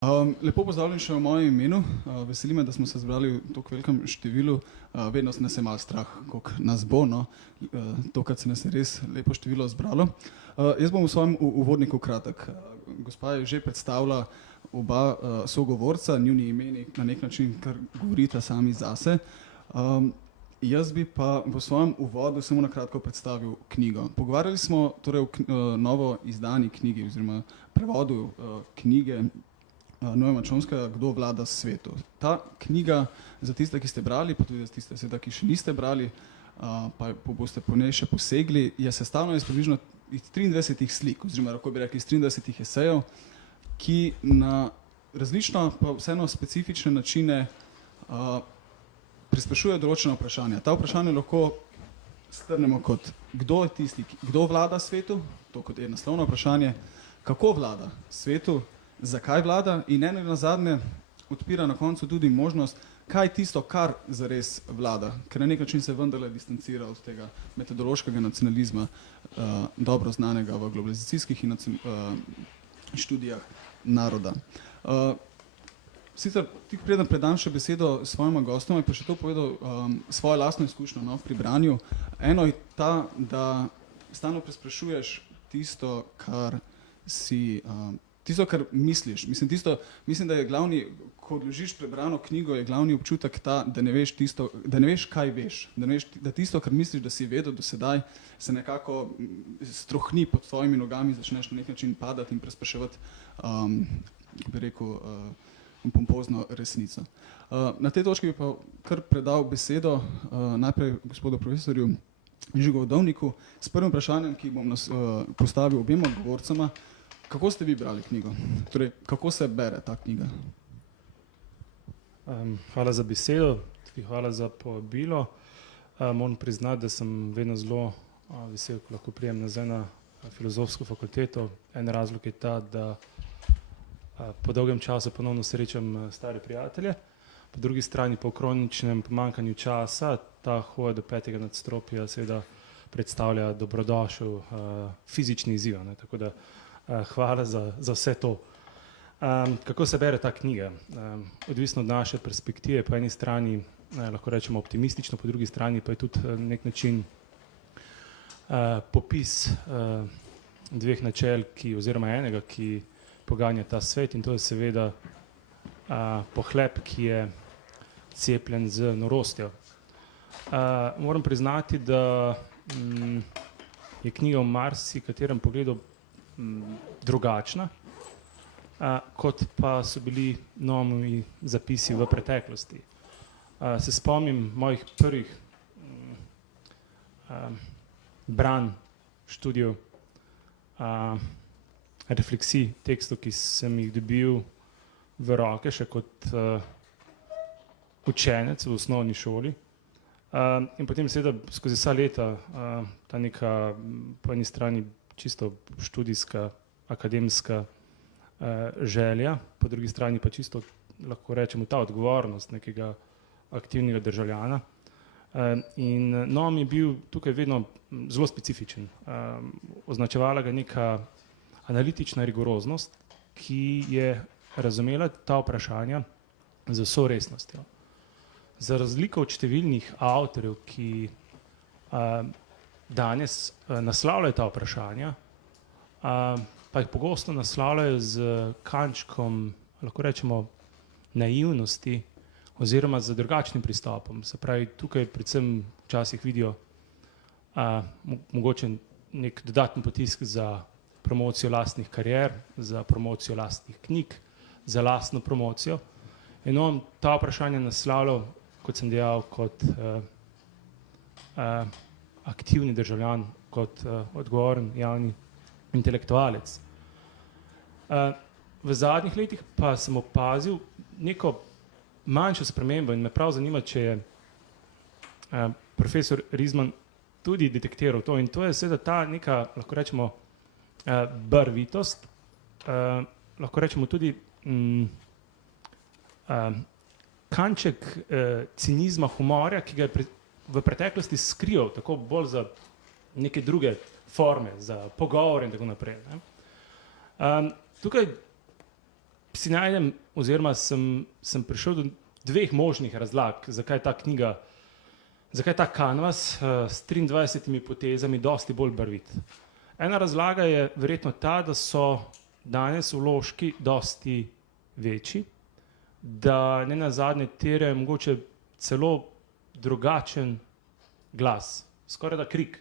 Lepo pozdravljen še v mojem imenu. Veseli me, da smo se zbrali v tako velikem številu. Vedno nas je malo strah, koliko nas bo, no. Tokrat se nas je res lepo število zbralo. Jaz bom v svojem uvodniku kratek. Gospa je že predstavila oba sogovorca, njuni imeni na nek način kar govorita sami zase. Jaz bi pa v svojem uvodu samo na kratko predstavil knjigo. Pogovarjali smo torej o novo izdani knjigi oziroma prevodu knjige Noema Chomskyja Kdo vlada svetu. Ta knjiga, za tiste, ki ste brali, pa tudi za tiste, ki še niste brali, pa boste po njej še posegli, je sestavljena iz približno 23 slik, oziroma lahko bi rekli iz 23 esejev, ki na različno, pa vseeno specifične načine prisprašujejo določena vprašanja. Ta vprašanja lahko strnemo kot kdo je tisti, kdo vlada svetu, to kot je naslovno vprašanje, kako vlada svetu, zakaj vlada in eno nazadnje odpira na koncu tudi možnost, kaj je tisto, kar zares vlada, ker na nek način se vendarle distancira od tega metodološkega nacionalizma, dobro znanega v globalizacijskih in študijah naroda. Sicer tik preden predam še besedo svojima gostoma, pa še to povedal svojo lastno izkušnjo pri branju. Eno je ta, da stalno presprašuješ tisto, kar si tisto, kar misliš. Mislim, da je glavni, ko odložiš prebrano knjigo, je glavni občutek ta, da ne veš tisto, da ne veš, kaj veš. Da tisto, kar misliš, da si vedel do sedaj, se nekako strohni pod tvojimi nogami, začneš na nek način padati in prespraševati, bi rekel, pompozno resnico. Na tej točki bi pa kar predal besedo najprej gospodu profesorju Žigu Vodovniku s prvim vprašanjem, ki bom postavil objema govorcama. Kako ste vi brali knjigo? Torej, kako se bere ta knjiga? Hvala za besedo, tudi hvala za povabilo. Moram priznati, da sem vedno zelo vesel, ko lahko prijem nazaj na filozofsko fakulteto. En razlog je ta, da po dolgem času ponovno srečam stare prijatelje. Po drugi strani po kroničnem pomanjkanju časa ta hoja do 5. nadstropja seveda predstavlja dobrodošel fizični izziv, tako da hvala za vse to. Kako se bere ta knjiga? Odvisno od naše perspektive, po eni strani lahko rečemo optimistično, po drugi strani pa je tudi nek način popis dveh načel, oziroma enega, ki poganja ta svet, in to je seveda pohlep, ki je cepljen z norostjo. Moram priznati, da je knjiga v marsikaterem pogledu drugačna, kot pa so bili moji zapisi v preteklosti. Se spomnim mojih prvih branj, študijev, refleksij, tekstov, ki sem jih dobil v roke še kot učenec v osnovni šoli. In potem seveda skozi vsa leta ta neka po eni strani čisto študijska, akademska želja, po drugi strani pa čisto, lahko rečemo, ta odgovornost nekega aktivnega državljana. In mi je bil tukaj vedno zelo specifičen. Označevala ga neka analitična rigoroznost, ki je razumela ta vprašanja z vso resnostjo. Za razliko od številnih avtorjev, ki danes naslavljajo ta vprašanja, pa jih pogosto naslavljajo z kančkom, lahko rečemo, naivnosti oziroma z drugačnim pristopom. Se pravi, tukaj predvsem včasih vidijo mogoče nek dodatni potisk za promocijo lastnih karier, za promocijo lastnih knjig, za lastno promocijo. In on ta vprašanja naslavljal, kot sem dejal, kot aktivni državljan, kot odgovoren javni intelektualec. V zadnjih letih pa sem opazil neko manjšo spremembo in me prav zanima, če je profesor Rizman tudi detektiral to, in to je seveda ta neka, lahko rečemo, barvitost, lahko rečemo tudi kanček cinizma, humorja, ki ga je v preteklosti skrival tako bolj za neke druge forme, za pogovore in tako naprej. Tukaj si najdem, oziroma sem prišel do dveh možnih razlag, zakaj ta knjiga, zakaj ta kanvas s 23 potezami dosti bolj barvit. Ena razlaga je verjetno ta, da so danes vložki dosti večji, da ne nazadnje terjajo mogoče celo drugačen glas, skoraj da krik.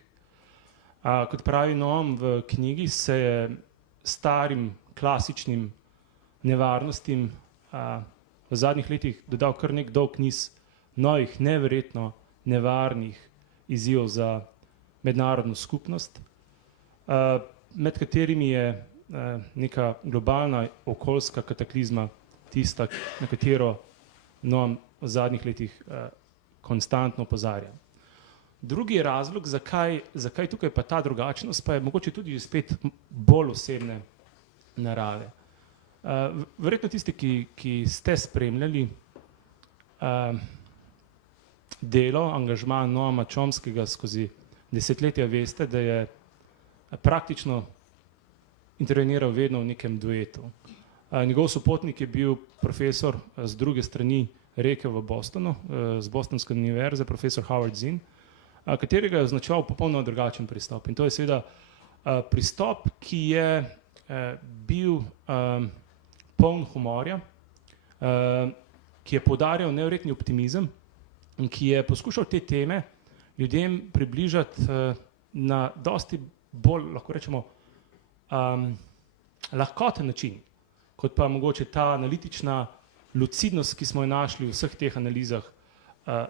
Kot pravi Noam v knjigi, se je starim klasičnim nevarnostim v zadnjih letih dodal kar nek dolg niz novih, neverjetno nevarnih izzivov za mednarodno skupnost, med katerimi je neka globalna okoljska kataklizma tista, na katero Noam v zadnjih letih konstantno opozarja. Drugi razlog, zakaj tukaj pa ta drugačnost, pa je mogoče tudi spet bolj osebne narave. Verjetno tisti, ki ste spremljali delo, angažma Noama Chomskega skozi desetletja, veste, da je praktično interveniral vedno v nekem duetu. Njegov sopotnik je bil profesor z druge strani reke v Bostonu, z Bostonske univerze, profesor Howard Zinn, katerega je označeval popolnoma drugačen pristop. In to je seveda pristop, ki je bil poln humorja, ki je poudarjal neverjetni optimizem in ki je poskušal te teme ljudem približati na dosti bolj, lahko rečemo, lahkoten način, kot pa mogoče ta analitična lucidnost, ki smo jo našli v vseh teh analizah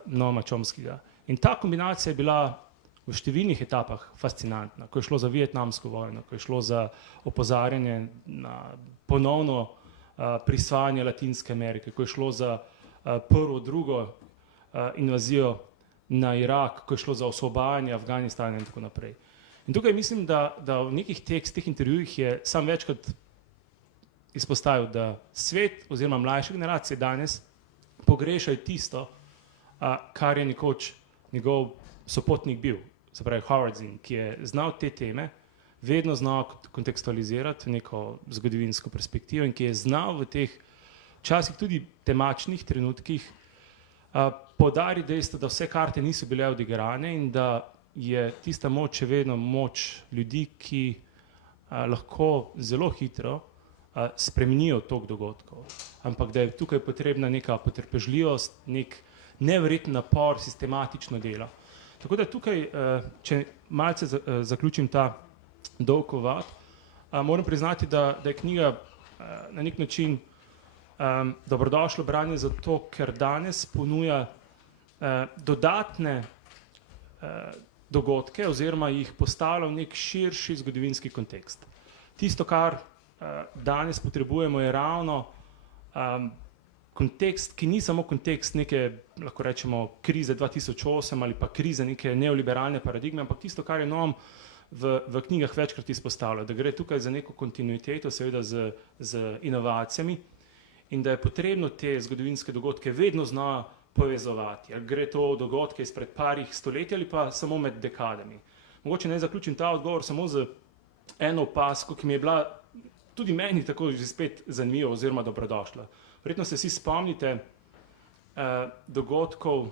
Noama Chomskega. In ta kombinacija je bila v številnih etapah fascinantna, ko je šlo za vietnamsko vojno, ko je šlo za opozarjanje na ponovno prisvajanje Latinske Amerike, ko je šlo za prvo, drugo invazijo na Irak, ko je šlo za osvobajanje Afganistana in tako naprej. In tukaj mislim, da v nekih tekstih, intervjujih je sam večkrat izpostavil, da svet oziroma mlajše generacije danes pogrešajo tisto, kar je nekoč njegov sopotnik bil, se pravi Howard Zinn, ki je znal te teme, vedno znal kontekstualizirati neko zgodovinsko perspektivo in ki je znal v teh včasih tudi temačnih trenutkih poudariti dejstvo, da vse karte niso bile odigrane in da je tista moč še vedno moč ljudi, ki lahko zelo hitro spremenijo tok dogodkov, ampak da je tukaj potrebna neka potrpežljivost, nek neverjeten napor, sistematično delo. Tako da tukaj, če malce zaključim ta dolg uvod, moram priznati, da je knjiga na nek način dobrodošlo branje zato, ker danes ponuja dodatne dogodke oziroma jih postavlja v nek širši zgodovinski kontekst. Tisto, kar danes potrebujemo, je ravno kontekst, ki ni samo kontekst neke, lahko rečemo, krize 2008 ali pa krize neke neoliberalne paradigme, ampak tisto, kar je Noam v knjigah večkrat izpostavljal, da gre tukaj za neko kontinuiteto, seveda z inovacijami in da je potrebno te zgodovinske dogodke vedno znova povezovati. Ali gre to dogodke izpred parih stoletij ali pa samo med dekadami. Mogoče naj zaključim ta odgovor samo z eno opazko, ki mi je bila tudi meni tako že spet zanimiva oziroma dobrodošla. Verjetno se vsi spomnite dogodkov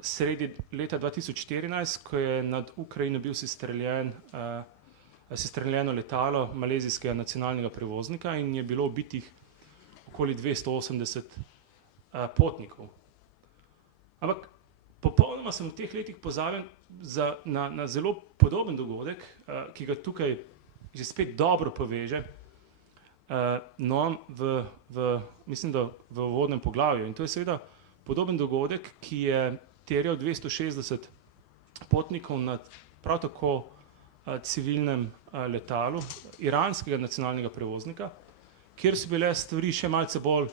sredi leta 2014, ko je nad Ukrajino bil sestreljeno letalo malezijskega nacionalnega prevoznika in je bilo ubitih okoli 280 potnikov. Ampak popolnoma sem v teh letih pozabil na zelo podoben dogodek, ki ga tukaj že spet dobro poveže Noam mislim, da v uvodnem poglavju. In to je seveda podoben dogodek, ki je terjal 260 potnikov nad prav tako civilnem letalu iranskega nacionalnega prevoznika, kjer so bile stvari še malce bolj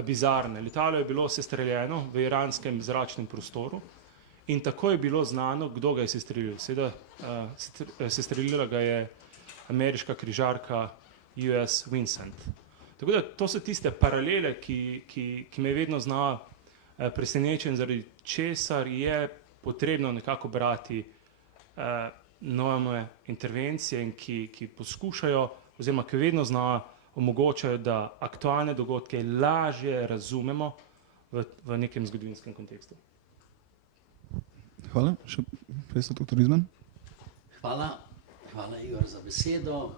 bizarne. Letalo je bilo sestreljeno v iranskem zračnem prostoru in tako je bilo znano, kdo ga je sestrelil. Seveda sestrelila ga je ameriška križarka US Vincent. Tako da to so tiste paralele, ki me vedno zna presenečen, zaradi česar je potrebno nekako brati nove intervencije in ki poskušajo oziroma ki vedno zna omogočajo, da aktualne dogodke lažje razumemo v nekem zgodovinskem kontekstu. Hvala. Še profesor dr. Rizman. Hvala Igor za besedo.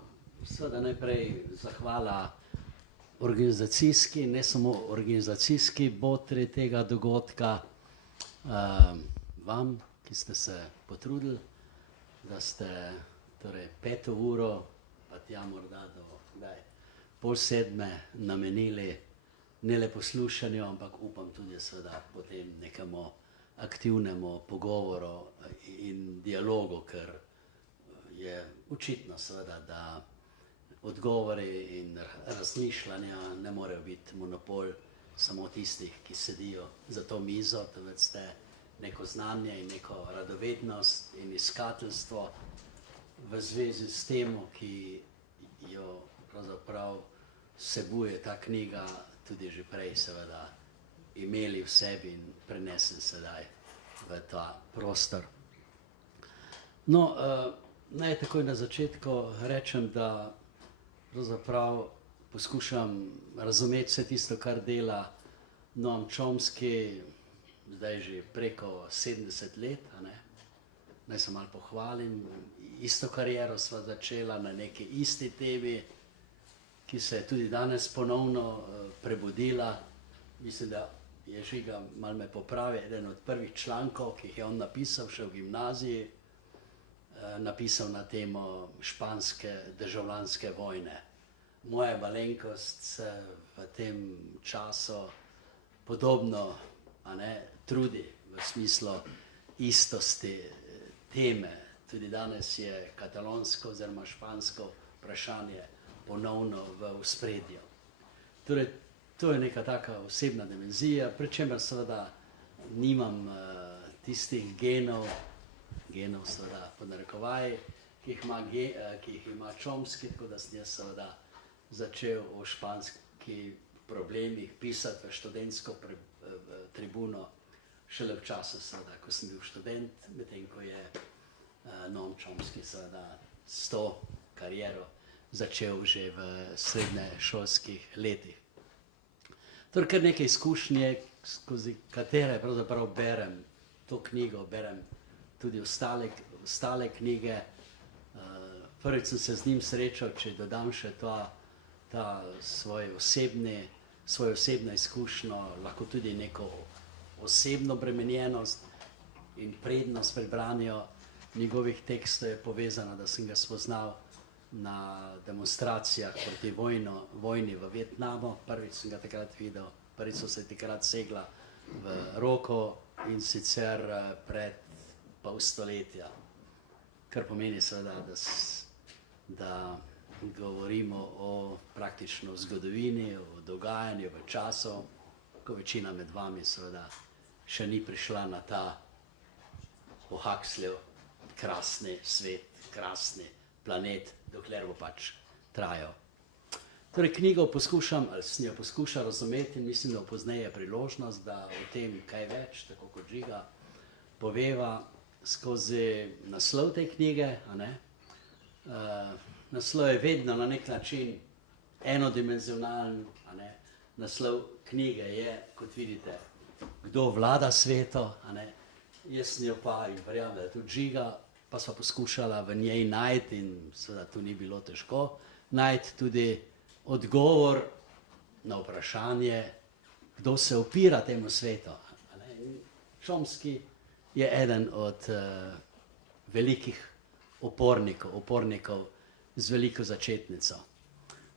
Seveda najprej zahvala organizacijski, ne samo organizacijski botri tega dogodka, vam, ki ste se potrudili, da ste torej 5. uro, pa tja morda do 6:30 namenili ne le poslušanju, ampak upam tudi seveda potem nekemu aktivnemu pogovoru in dialogu, ker je očitno seveda, da odgovori in razmišljanja ne morejo biti monopol samo tistih, ki sedijo za to mizo, temveč ste neko znanje in neko radovednost in iskateljstvo v zvezi s tem, ki jo pravzaprav vsebuje ta knjiga, tudi že prej seveda imeli v sebi in prenesli sedaj v ta prostor. No, naj takoj na začetku rečem, da pravzaprav poskušam razumeti vse tisto, kar dela Noam Chomsky, zdaj že preko 70 let, Naj se malo pohvalim, isto kariero sva začela na neki isti temi, ki se je tudi danes ponovno prebudila. Mislim, da je Žiga, malo me popravi, eden od prvih člankov, ki jih je on napisal še v gimnaziji, napisal na temo španske državljanske vojne. Moja malenkost se v tem času podobno trudi v smislu istosti teme. Tudi danes je katalonsko oziroma špansko vprašanje ponovno v ospredju. Torej, to je neka taka osebna dimenzija, pri čemer seveda nimam tistih genov seveda pod narekovaji, ki jih ima Chomsky, tako da sem jaz seveda začel o španskih problemih pisati v študentsko tribuno šele v času seveda, ko sem bil študent, medtem ko je Noam Chomsky seveda s to kariero začel že v srednješolskih letih. Torej, kar nekaj izkušnje, skozi katere pravzaprav berem to knjigo, berem tudi ostale knjige. Prvič sem se z njim srečal, če dodam še ta svojo osebno izkušnjo, lahko tudi neko osebno bremenjenost in prednost pri branju njegovih tekstov je povezana, da sem ga spoznal na demonstracijah proti vojni v Vietnamu. Prvič sem ga takrat videl, prvič so se takrat segla v roko in sicer pred pol stoletja. Kar pomeni seveda, da govorimo o praktično zgodovini, o dogajanju v času, ko večina med vami seveda še ni prišla na ta po Huxleyju krasni svet, krasni planet, dokler bo pač trajal. Torej, knjigo poskušam, ali sem jo poskušal razumeti in mislim, da bo pozneje priložnost, da o tem kaj več, tako kot Žiga, poveva skozi naslov te knjige. Naslov je vedno na nek način enodimenzionalen. Naslov knjige je, kot vidite, Kdo vlada svetu. Jaz sem jo pa, in verjamem, da tudi Žiga, pa sva poskušala v njej najti, in seveda tu ni bilo težko, najti tudi odgovor na vprašanje, kdo se opira temu svetu. Chomsky je eden od velikih opornikov z veliko začetnico.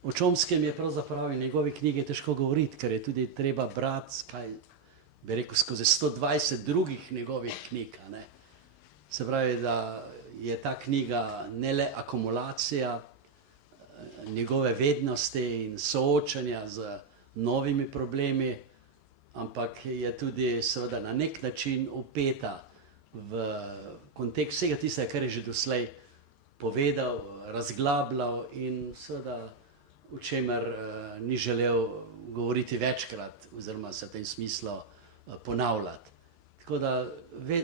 O Chomskyjem je pravzaprav in njegovi knjigi težko govoriti, ker je tudi treba brati, kaj bi rekel, skozi 120 drugih njegovih knjig. Se pravi, da je ta knjiga ne le akumulacija njegove vednosti in soočanja z novimi problemi, ampak je tudi seveda na nek način upeta v kontekst vsega tistega, kar je že doslej povedal, razglabljal in seveda o čemer ni želel govoriti večkrat oziroma se v tem smislu ponavljati. Tako da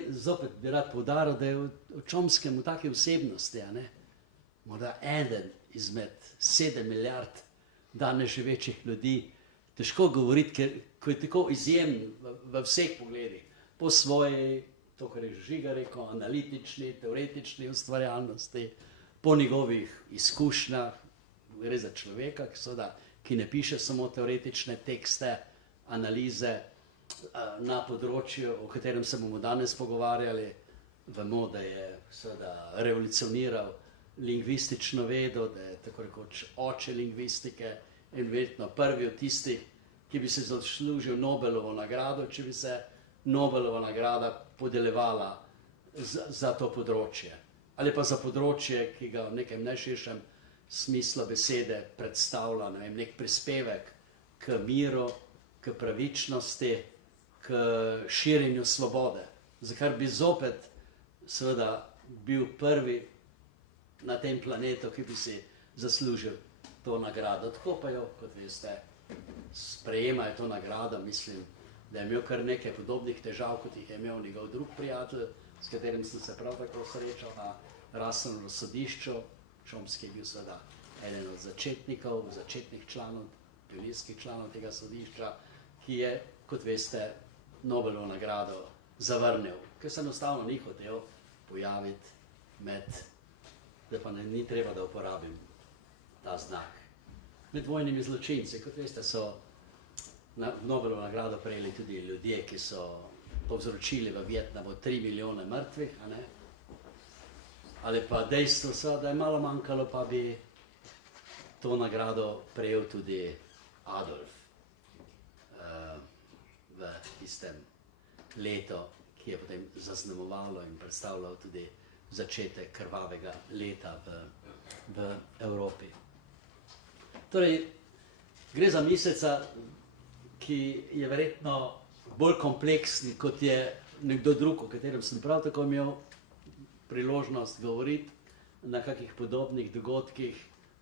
zopet bi rad poudaril, da je v Chomskyjem v taki osebnosti, morda eden izmed 7 milijard danes živečih ljudi težko govoriti, ker ko je tako izjemen v vseh pogledih, po svoji, to, kar je Žiga rekel, analitični, teoretični ustvarjalnosti, po njegovih izkušnjah, gre za človeka, ki ne piše samo teoretične tekste, analize na področju, o katerem se bomo danes pogovarjali. Vemo, da je seveda revolucioniral lingvistično vedo, da je tako rekoč oče lingvistike in verjetno prvi od tistih, ki bi se zaslužil Nobelovo nagrado, če bi se Nobelova nagrada podeljevala za to področje. Ali pa za področje, ki ga v nekem najširšem smislu besede predstavlja, ne vem, nek prispevek k miru, k pravičnosti, k širjenju svobode. Za kar bi zopet seveda bil prvi na tem planetu, ki bi si zaslužil to nagrado. Tako pa jo, kot veste, sprejemajo to nagrado. Mislim, da je imel kar nekaj podobnih težav, kot jih je imel njegov drug prijatelj, s katerim sem se prav tako srečal na Russellovem sodišču. Chomsky je bil seveda eden od začetnih članov, pionirskih članov tega sodišča, ki je, kot veste, Nobelovo nagrado zavrnil, ker se enostavno ni hotel pojaviti da pa ni treba, da uporabim ta znak, med vojnimi zločinci. Kot veste, so Nobelovo nagrado prejeli tudi ljudje, ki so povzročili v Vietnamu 3 milijone mrtvih, a ne? Ali pa dejstvo so, da je malo manjkalo, pa bi to nagrado prejel tudi Adolf v tistem letu, ki je potem zaznamovalo in predstavljalo tudi začetek krvavega leta v Evropi. Torej, gre za misleca, ki je verjetno bolj kompleksen, kot je nekdo drug, o katerem sem prav tako imel priložnost govoriti na kakih podobnih dogodkih.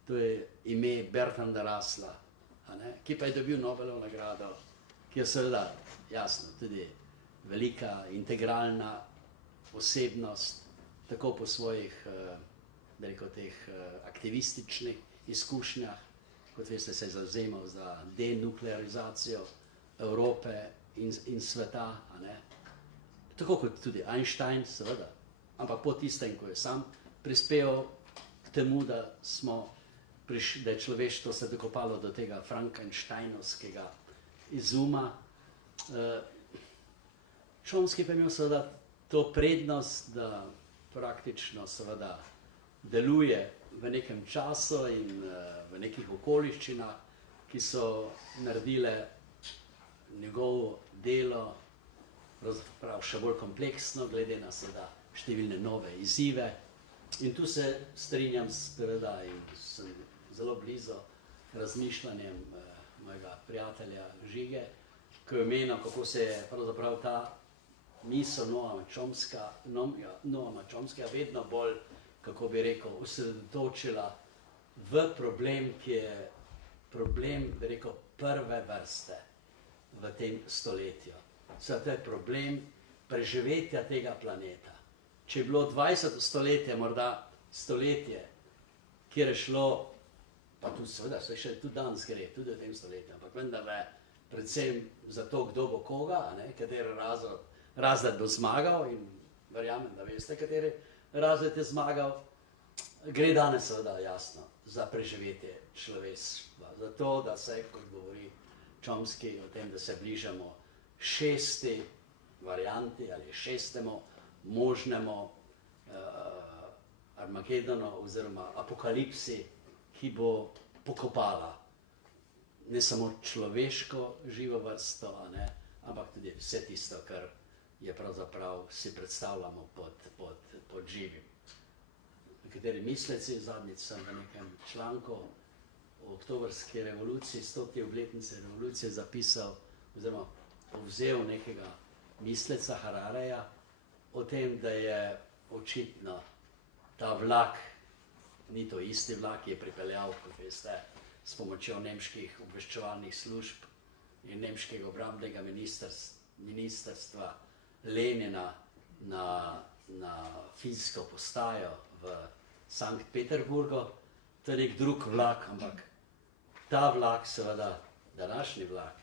To je ime Bertranda Russella, ki pa je dobil Nobelovo nagrado, ki je seveda, jasno, tudi velika, integralna osebnost, tako po svojih, da rekel, teh aktivističnih izkušnjah, kot veste, se je zavzemal za denuklearizacijo Evrope in sveta, a ne? Tako kot tudi Einstein, seveda, ampak po tistem, ko je sam prispeval k temu, da je človeštvo se dokopalo do tega frankensteinovskega izuma. Chomsky pa je imel seveda to prednost, da praktično seveda deluje v nekem času in v nekih okoliščinah, ki so naredile njegovo delo pravzaprav še bolj kompleksno, glede na seveda številne nove izzive. In tu se strinjam seveda in sem zelo blizu razmišljanjem mojega prijatelja Žige, ko je omenil, kako se je pravzaprav ta misel Noama Chomskyja vedno bolj, kako bi rekel, osredotočila v problem, ki je problem, bi rekel, prve vrste v tem stoletju. To je problem preživetja tega planeta. Če je bilo 20. stoletje, morda stoletje, kjer je šlo, pa tudi seveda se še tudi danes gre, tudi v tem stoletju, ampak vendar predvsem za to, kdo bo koga, kateri razred bo zmagal, in verjamem, da veste, kateri razred je zmagal. Gre danes seveda jasno za preživetje človeštva, za to, da se, kot govori Chomsky, o tem, da se bližamo 6. varianti ali 6. možnemu Armagedonu oziroma apokalipsi, ki bo pokopala ne samo človeško živo vrsto, ampak tudi vse tisto, kar je pravzaprav si predstavljamo pod živim. Nekateri misleci, zadnjič sem v nekem članku o oktobrski revoluciji, 100. obletnici revolucije zapisal oziroma povzel nekega misleca Harareja o tem, da je očitno ta vlak, ni to isti vlak, ki je pripeljal, kot veste, s pomočjo nemških obveščevalnih služb in nemškega obrambnega ministrstva Lenina na finsko postajo v Sankt Peterburgu. To je nek drug vlak, ampak ta vlak, seveda, današnji vlak,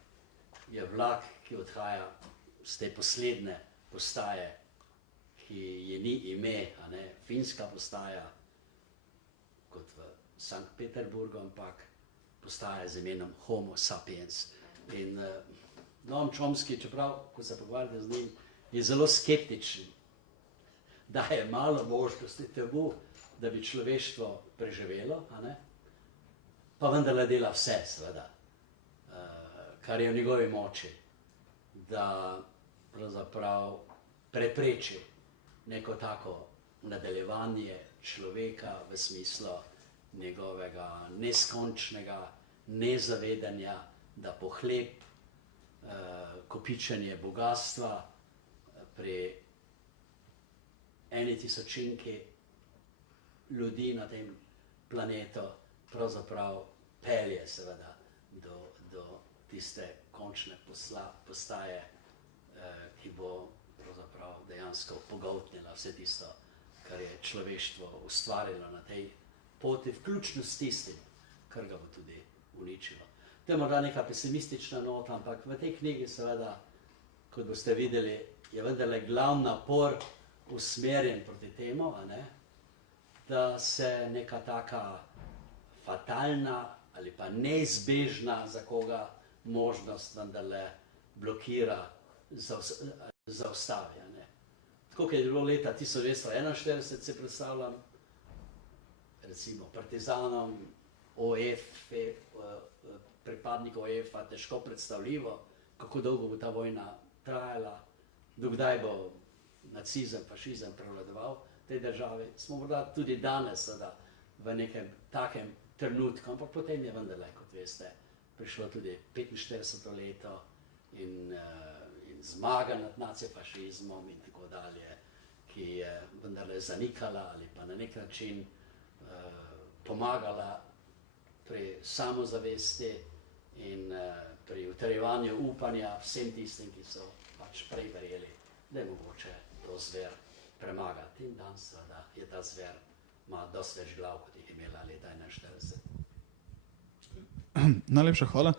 je vlak, ki odhaja z te poslednje postaje, ki je ni ime, a ne, finska postaja, kot v Sankt Peterburgu, ampak postaja z imenom Homo sapiens. In Noam Chomsky, čeprav, ko se pogovarjate z njim, je zelo skeptičen, daje malo možnosti temu, da bi človeštvo preživelo, a ne, pa vendarle dela vse, seveda, kar je v njegovi moči, da pravzaprav prepreči neko tako nadaljevanje človeka v smislu njegovega neskončnega nezavedanja, da pohlep, kopičenje bogatstva pri eni tisočinki ljudi na tem planetu pravzaprav pelje seveda do tiste končne postaje, ki bo pravzaprav dejansko pogoltnila vse tisto, kar je človeštvo ustvarilo na tej poti, vključno s tistim, kar ga bo tudi uničilo. To je morda neka pesimistična nota, ampak v tej knjigi seveda, kot boste videli, je vendarle glavni napor usmerjen proti temu, a ne, da se neka taka fatalna ali pa neizbežna za koga možnost vendarle blokira, zaustavi. Tako kot je bilo leta 1941, se predstavljam, recimo partizanom, OF, pripadnikov OF-a, težko predstavljivo, kako dolgo bo ta vojna trajala, dokdaj bo nacizem, fašizem prevladoval v tej državi. Smo morda tudi danes v nekem takem trenutku, ampak potem je vendarle, kot veste, prišlo tudi 45. leto in zmaga nad nacifašizmom in tako dalje, ki je vendarle zanikala ali pa na nek način pomagala pri samozavesti in pri utrjevanju upanja vsem tistim, ki so pač prej verjeli, da je mogoče to zver premagati. In danes seveda je ta zver ima dosti več glav, kot jih je imela leta 1941. Najlepša hvala.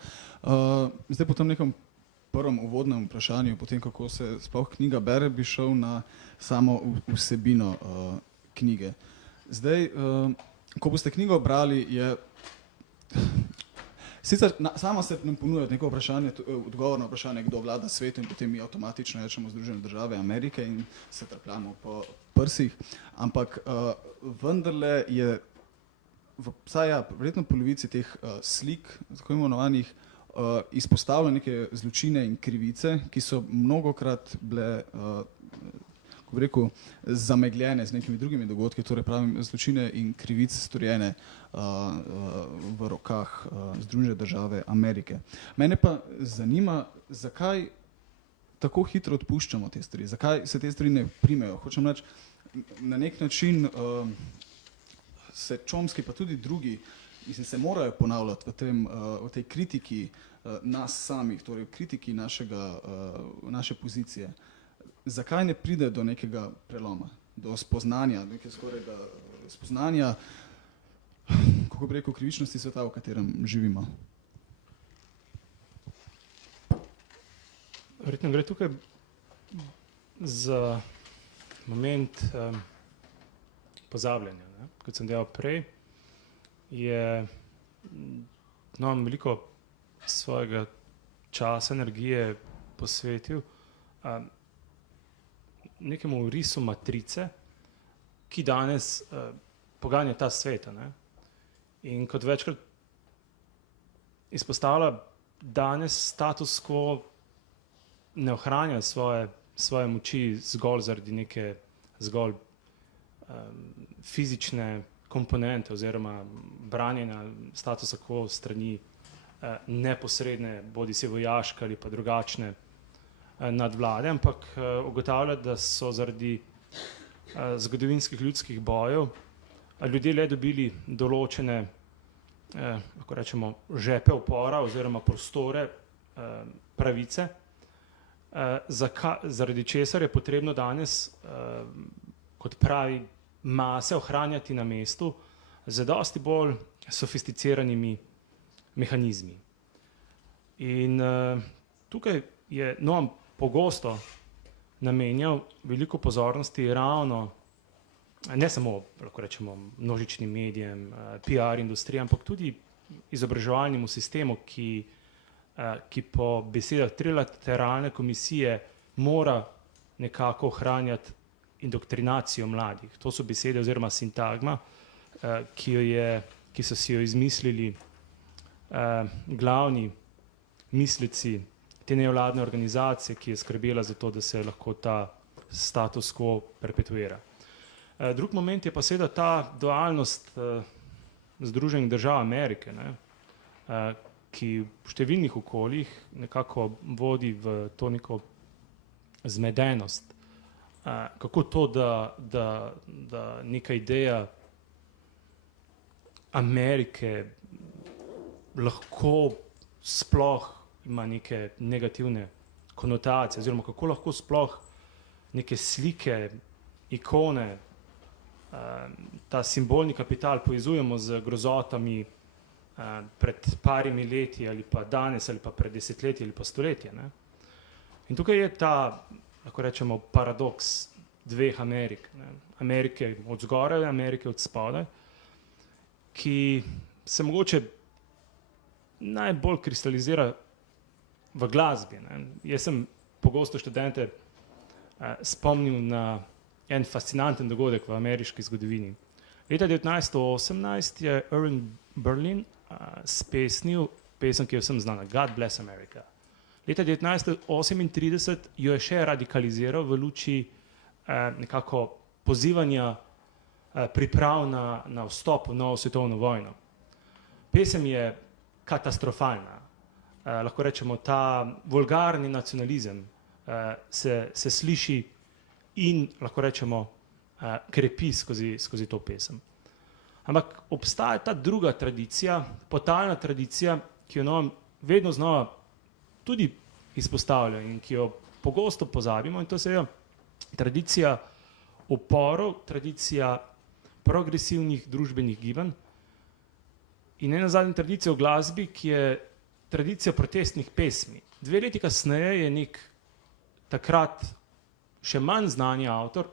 Zdaj po tem nekem prvem uvodnem vprašanju, potem kako se sploh knjiga bere, bi šel na samo vsebino knjige. Zdaj, ko boste knjigo brali, je sicer sama se nam ponuja neko vprašanje, odgovor na vprašanje, kdo vlada svetu, in potem mi avtomatično rečemo Združene države Amerike in se trpljamo po prsih, ampak vendarle je vsaj verjetno polovici teh slik, tako imenovanih, izpostavlja neke zločine in krivice, ki so mnogokrat bile, ko bi rekel, zamegljene z nekimi drugimi dogodki, torej pravim zločine in krivice storjene v rokah Združene države Amerike. Mene pa zanima, zakaj tako hitro odpuščamo te stvari, zakaj se te stvari ne primejo. Hočem reči, na nek način se Chomsky pa tudi drugi, mislim, se morajo ponavljati v tej kritiki nas samih, torej kritiki naše pozicije. Zakaj ne pride do nekega preloma, do spoznanja, nekega skorajga spoznanja, kako bi rekel, krivičnosti sveta, v katerem živimo? Verjetno gre tukaj za moment pozabljanja. Ne? Kot sem dejal prej, je veliko svojega časa, energije posvetil nekemu risu matrice, ki danes poganja ta svet. In kot večkrat izpostavlja, danes status quo ne ohranja svoje moči zgolj zaradi neke zgolj fizične komponente oziroma branjenja statusa quo strani neposredne, bodisi vojaške ali pa drugačne nadvlade, ampak ugotavlja, da so zaradi zgodovinskih ljudskih bojev ljudje le dobili določene, lahko rečemo, žepe upora oziroma prostore pravice, zaradi česar je potrebno danes, kot pravi, mase ohranjati na mestu z dosti bolj sofisticiranimi mehanizmi. In tukaj je Noam pogosto namenjal veliko pozornosti ravno, ne samo, lahko rečemo, množičnim medijem, PR industriji, ampak tudi izobraževalnemu sistemu, ki po besedah trilateralne komisije mora nekako ohranjati indoktrinacijo mladih. To so besede oziroma sintagma, ki so si jo izmislili glavni mislici te nevladne organizacije, ki je skrbela za to, da se lahko ta status quo perpetuira. Drug moment je pa seveda ta dualnost Združenih držav Amerike, ki v številnih okoljih nekako vodi v to neko zmedenost. Kako to, da neka ideja Amerike lahko sploh ima neke negativne konotacije, oziroma kako lahko sploh neke slike, ikone, ta simbolni kapital povezujemo z grozotami pred parimi leti ali pa danes ali pa pred desetletji ali pa stoletja. In tukaj je ta, lahko rečemo, paradoks dveh Amerik. Amerike od zgoraj, Amerike od spodaj, ki se mogoče najbolj kristalizira v glasbi. Jaz sem pogosto študente spomnil na en fascinanten dogodek v ameriški zgodovini. Leta 1918 je Irving Berlin spesnil pesem, ki je vsem znana, God Bless America. Leta 1938 jo je še radikaliziral v luči nekako pozivanja priprav na vstop v novo svetovno vojno. Pesem je katastrofalna. Lahko rečemo, ta vulgarni nacionalizem se sliši in lahko rečemo krepi skozi to pesem. Ampak obstaja ta druga tradicija, potalna tradicija, ki jo Noam vedno znova tudi izpostavlja in ki jo pogosto pozabimo, in to je tradicija uporov, tradicija progresivnih družbenih gibanj in nenazadnje tradicija v glasbi, ki je tradicija protestnih pesmi. 2 leti kasneje je nek takrat še manj znani avtor,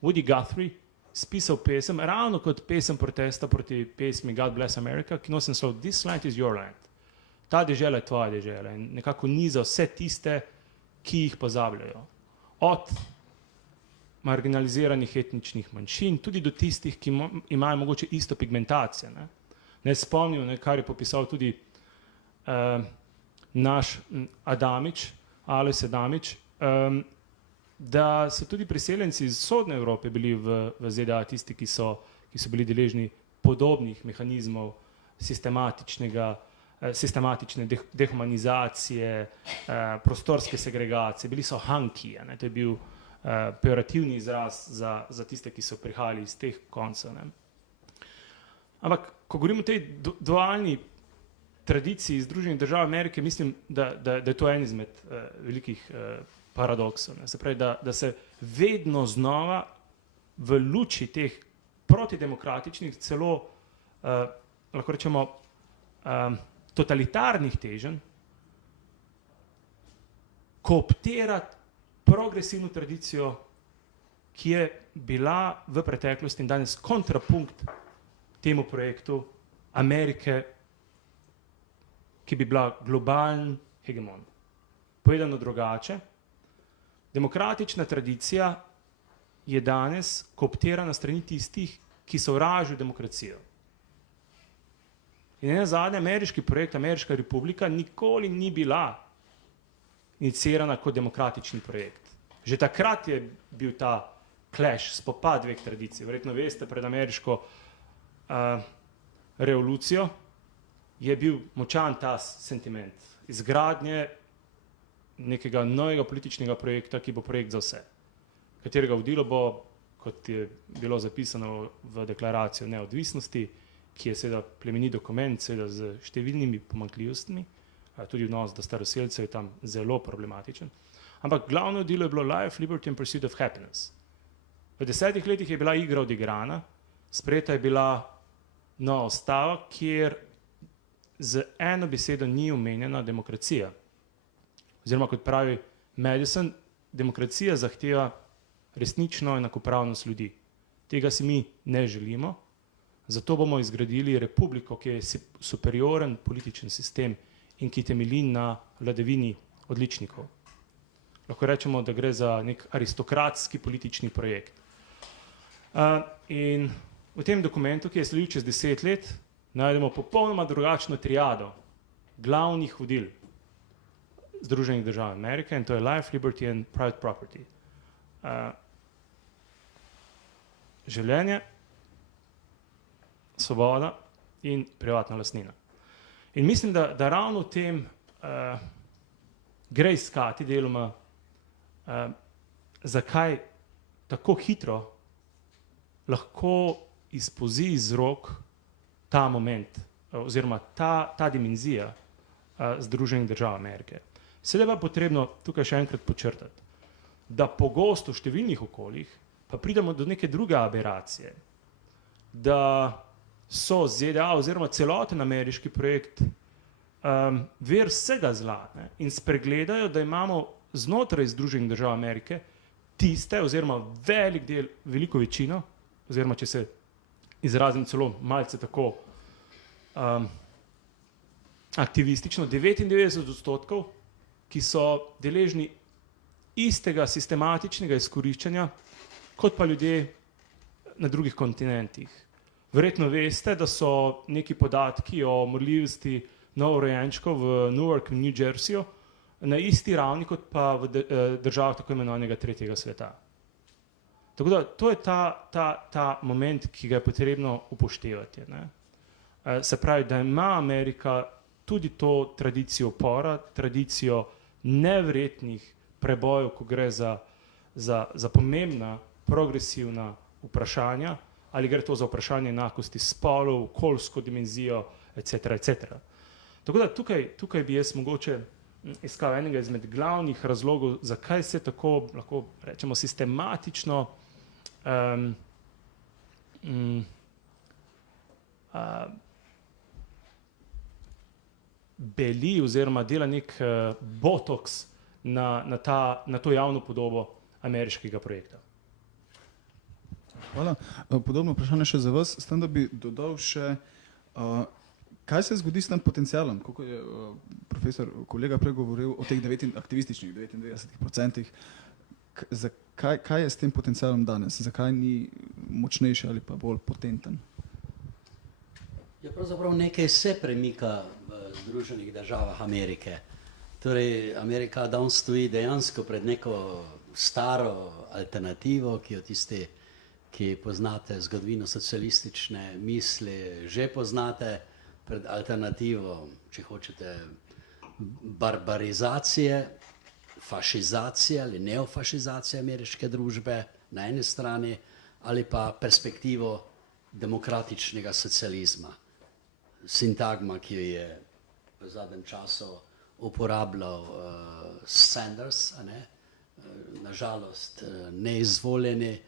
Woody Guthrie, spisal pesem, ravno kot pesem protesta proti pesmi God Bless America, ki nosi naslov This land is your land. Ta dežela je tvoja dežela in nekako niza vse tiste, ki jih pozabljajo. Od marginaliziranih etničnih manjšin, tudi do tistih, ki imajo mogoče isto pigmentacijo. Ne spomnim, kar je popisal tudi naš Alojz Adamič, da so tudi priseljenci iz vzhodne Evrope bili v ZDA tisti, ki so bili deležni podobnih mehanizmov sistematične dehumanizacije, prostorske segregacije, bili so hankiji, to je bil pejorativni izraz za tiste, ki so prihajali iz teh koncev. Ampak, ko govorimo o tej dualni tradiciji Združenih držav Amerike, mislim, da je to en izmed velikih paradoksov. Se pravi, da se vedno znova v luči teh protidemokratičnih, celo lahko rečemo totalitarnih teženj, kooptira progresivno tradicijo, ki je bila v preteklosti in danes kontrapunkt temu projektu Amerike, ki bi bila globalen hegemon. Povedano drugače, demokratična tradicija je danes kooptirana strani tistih, ki sovražijo demokracijo. In nenazadnje ameriški projekt, Ameriška republika nikoli ni bila inicirana kot demokratični projekt. Že takrat je bil ta clash, spopad dveh tradicij. Verjetno veste, pred ameriško revolucijo je bil močan ta sentiment izgradnje nekega novega političnega projekta, ki bo projekt za vse, katerega vodilo bo, kot je bilo zapisano v deklaracijo neodvisnosti, ki je seveda plemenit dokument, seveda z številnimi pomanjkljivostmi, tudi odnos do staroselcev je tam zelo problematičen. Ampak glavno vodilo je bilo Life, Liberty and Pursuit of Happiness. V 10 letih je bila igra odigrana, sprejeta je bila nova ustava, kjer z eno besedo ni omenjena demokracija. Oziroma, kot pravi Madison, demokracija zahteva resnično enakopravnost ljudi. Tega si mi ne želimo, zato bomo izgradili republiko, ki je superioren političen sistem in ki temelji na vladavini odličnikov. Lahko rečemo, da gre za nek aristokratski politični projekt. In v tem dokumentu, ki je sledil čez 10 let, najdemo popolnoma drugačno triado glavnih vodil Združenih držav Amerike, in to je life, liberty and private property. Življenje, svoboda in privatna lastnina. In mislim, da ravno v tem gre iskati deloma, zakaj tako hitro lahko izpozi iz rok ta moment oziroma ta dimenzija Združenih držav Amerike. Sedaj pa potrebno tukaj še enkrat počrtati, da pogosto v številnih okoljih pa pridemo do neke druge aberacije, da so ZDA oziroma celoten ameriški projekt vir vsega zla, ne, in spregledajo, da imamo znotraj Združenih držav Amerike tiste oziroma velik del, veliko večino, oziroma če se izrazim celo malce tako aktivistično, 99%, ki so deležni istega sistematičnega izkoriščanja kot pa ljudje na drugih kontinentih. Verjetno veste, da so neki podatki o umrljivosti novorojenčkov v Newarku in New Jerseyju na isti ravni kot pa v državah tako imenovanega tretjega sveta. Tako da to je ta moment, ki ga je potrebno upoštevati. Ne? Se pravi, da ima Amerika tudi to tradicijo upora, tradicijo nevrednih prebojev, ko gre za pomembna progresivna vprašanja, ali gre to za vprašanje enakosti spolov, okoljsko dimenzijo, etc. Tako da tukaj bi jaz mogoče iskal enega izmed glavnih razlogov, zakaj se tako, lahko rečemo, sistematično beli oziroma dela nek botoks na to javno podobo ameriškega projekta. Hvala. Podobno vprašanje še za vas, s tem, da bi dodal še, kaj se zgodi s tem potencialom, kako je profesor kolega prej govoril o teh aktivističnih 99%, kaj je s tem potencialom danes, zakaj ni močnejši ali pa bolj potenten? Ja, pravzaprav nekaj se premika v Združenih državah Amerike. Torej, Amerika danes stoji dejansko pred neko staro alternativo, ki jo tisti, ki poznate zgodovino socialistične misli, že poznate, pred alternativo, če hočete, barbarizacije, fašizacije ali neofašizacije ameriške družbe na eni strani, ali pa perspektivo demokratičnega socializma. Sintagma, ki jo je v zadnjem času uporabljal Sanders, nažalost neizvoljeni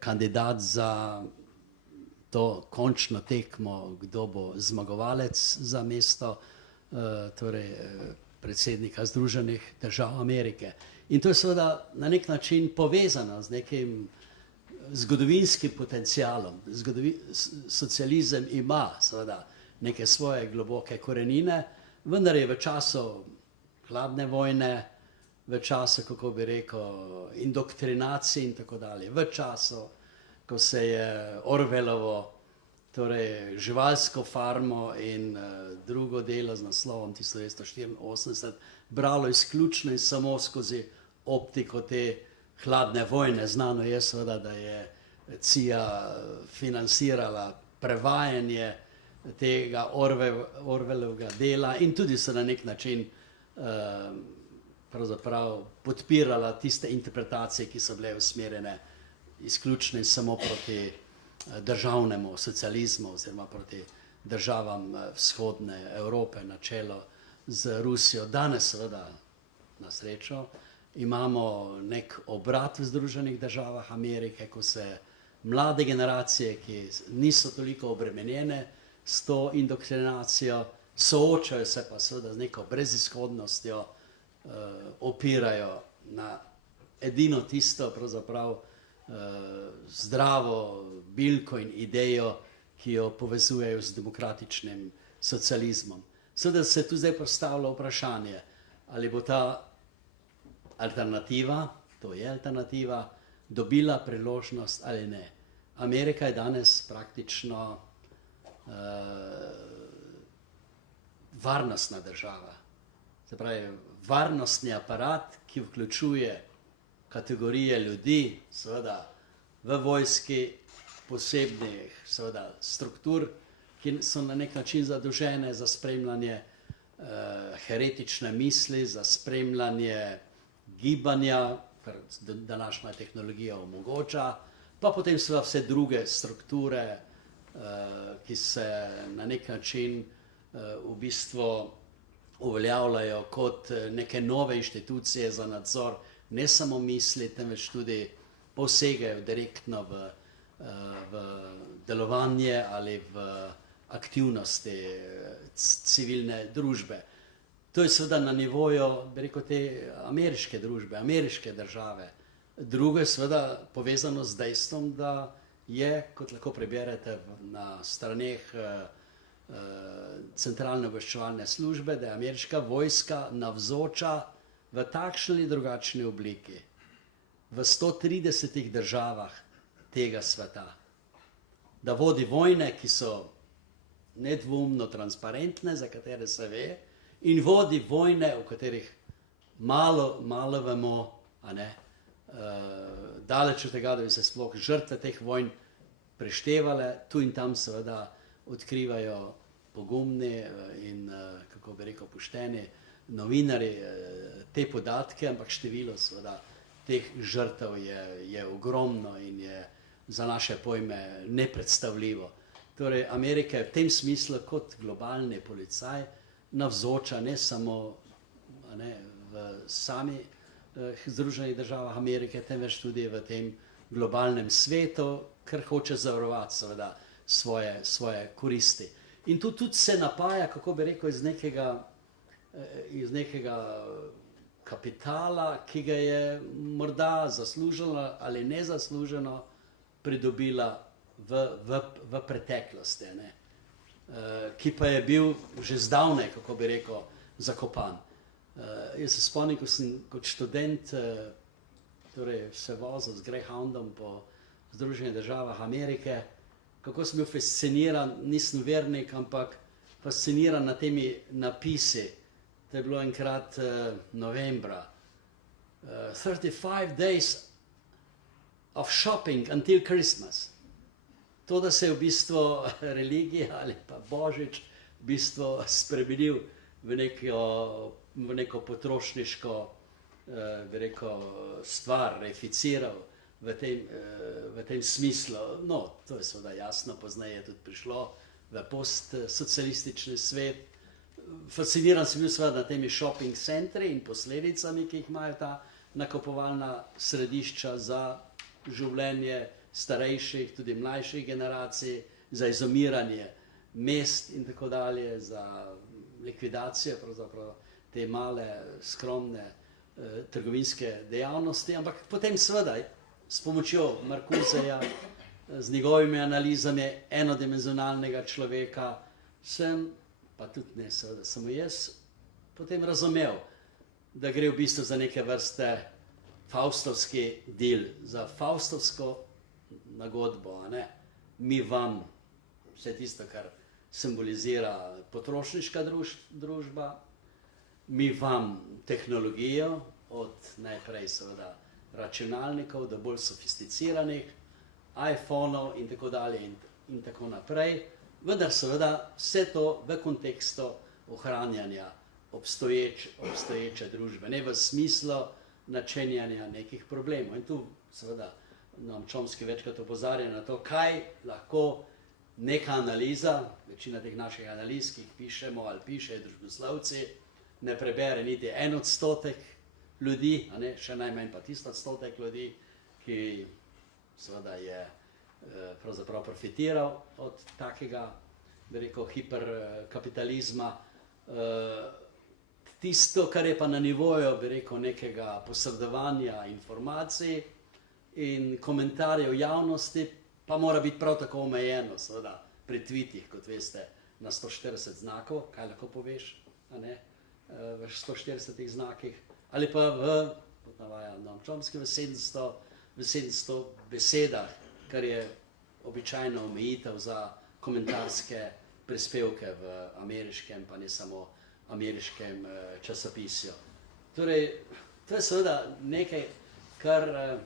kandidat za to končno tekmo, kdo bo zmagovalec za mesto torej predsednika Združenih držav Amerike. In to je seveda na nek način povezano z nekim zgodovinskim potencialom. Socializem ima seveda neke svoje globoke korenine, vendar je v času hladne vojne, v času, kako bi rekel, indoktrinacije in tako dalje, v času, ko se je Orwellovo, torej živalsko farmo in drugo delo z naslovom 1984 bralo izključno in samo skozi optiko te hladne vojne. Znano je seveda, da je CIA financirala prevajanje tega Orwellovega dela in tudi se na nek način pravzaprav podpirala tiste interpretacije, ki so bile usmerjene izključno in samo proti državnemu socializmu oziroma proti državam vzhodne Evrope na čelo z Rusijo. Danes seveda, na srečo, imamo nek obrat v Združenih državah Amerike, ko se mlade generacije, ki niso toliko obremenjene s to indoktrinacijo, soočajo se pa seveda z neko brezizhodnostjo, opirajo na edino tisto pravzaprav zdravo bilko in idejo, ki jo povezujejo z demokratičnim socializmom. Seveda se tu zdaj postavlja vprašanje, ali bo ta alternativa, to je alternativa, dobila priložnost ali ne. Amerika je danes praktično varnostna država. Se pravi, varnostni aparat, ki vključuje kategorije ljudi, seveda v vojski, posebnih seveda struktur, ki so na nek način zadolžene za spremljanje heretične misli, za spremljanje gibanja, kar današnja tehnologija omogoča, pa potem seveda vse druge strukture, ki se na nek način v bistvu uveljavljajo kot neke nove inštitucije za nadzor ne samo misli, temveč tudi posegajo direktno v delovanje ali v aktivnosti civilne družbe. To je seveda na nivoju, bi rekel, te ameriške družbe, ameriške države. Drugo je seveda povezano z dejstvom, da je, kot lahko preberete na straneh Centralne obveščevalne službe, da je ameriška vojska navzoča v takšni ali drugačni obliki v 130 državah tega sveta. Da vodi vojne, ki so nedvoumno transparentne, za katere se ve, in vodi vojne, v katerih malo vemo, a ne, daleč od tega, da bi se sploh žrtve teh vojn preštevale, tu in tam seveda odkrivajo pogumni in, kako bi rekel, pošteni novinarji te podatke, ampak število seveda teh žrtev je ogromno in je za naše pojme nepredstavljivo. Torej, Amerika je v tem smislu kot globalni policaj navzoča ne samo v sami Združenih državah Amerike, temveč tudi v tem globalnem svetu, ker hoče zavarovati seveda svoje koristi. In tu tudi se napaja, kako bi rekel, iz nekega kapitala, ki ga je morda zasluženo ali nezasluženo pridobila v preteklosti, ne? Ki pa je bil že zdavnaj, kako bi rekel, zakopan. Jaz se spomnim, ko sem kot študent torej se vozil z Greyhoundom po Združenih državah Amerike, kako sem bil fasciniran, nisem vernik, ampak fasciniran nad temi napisi. To je bilo enkrat novembra. 35 days of shopping until Christmas. To, da se je v bistvu religija ali pa Božič v bistvu spremenil v neko potrošniško, bi rekel, stvar, reificiral v tem smislu. No, to je seveda jasno, pozneje je tudi prišlo v postsocialistični svet. Fasciniran sem bil seveda nad temi shopping centri in posledicami, ki jih imajo ta nakupovalna središča za življenje starejših, tudi mlajših generacij, za izumiranje mest in tako dalje, za likvidacijo pravzaprav te male, skromne trgovinske dejavnosti, ampak potem seveda s pomočjo Marcuseja, z njegovimi analizami enodimenzionalnega človeka, sem, pa tudi ne seveda samo jaz, potem razumel, da gre v bistvu za neke vrste faustovski del, za faustovsko nagodbo, a ne? Mi vam, vse tisto, kar simbolizira potrošniška družba, mi vam tehnologijo, od najprej seveda računalnikov do bolj sofisticiranih, iPhonov in tako dalje in tako naprej, vendar seveda vse to v kontekstu ohranjanja obstoječe družbe, ne v smislu načenjanja nekih problemov. In tu seveda nam Chomsky večkrat opozarja na to, kaj lahko neka analiza, večina teh naših analiz, ki jih pišemo ali pišejo družboslovci, ne prebere niti 1% ljudi, a ne, še najmanj pa tisti 1% ljudi, ki seveda je pravzaprav profitiral od takega bi rekel, hiperkapitalizma, tisto, kar je pa na nivoju, bi rekel, nekega posredovanja informacij in komentarjev javnosti, pa mora biti prav tako omejeno, seveda, pri tweetih, kot veste, na 140 znakov, kaj lahko poveš, a ne, v 140 znakih, ali pa kot navaja Noam Chomsky, v 700 besedah, kar je običajno omejitev za komentarske prispevke v ameriškem, pa ne samo ameriškem časopisju. Torej, to je seveda nekaj, kar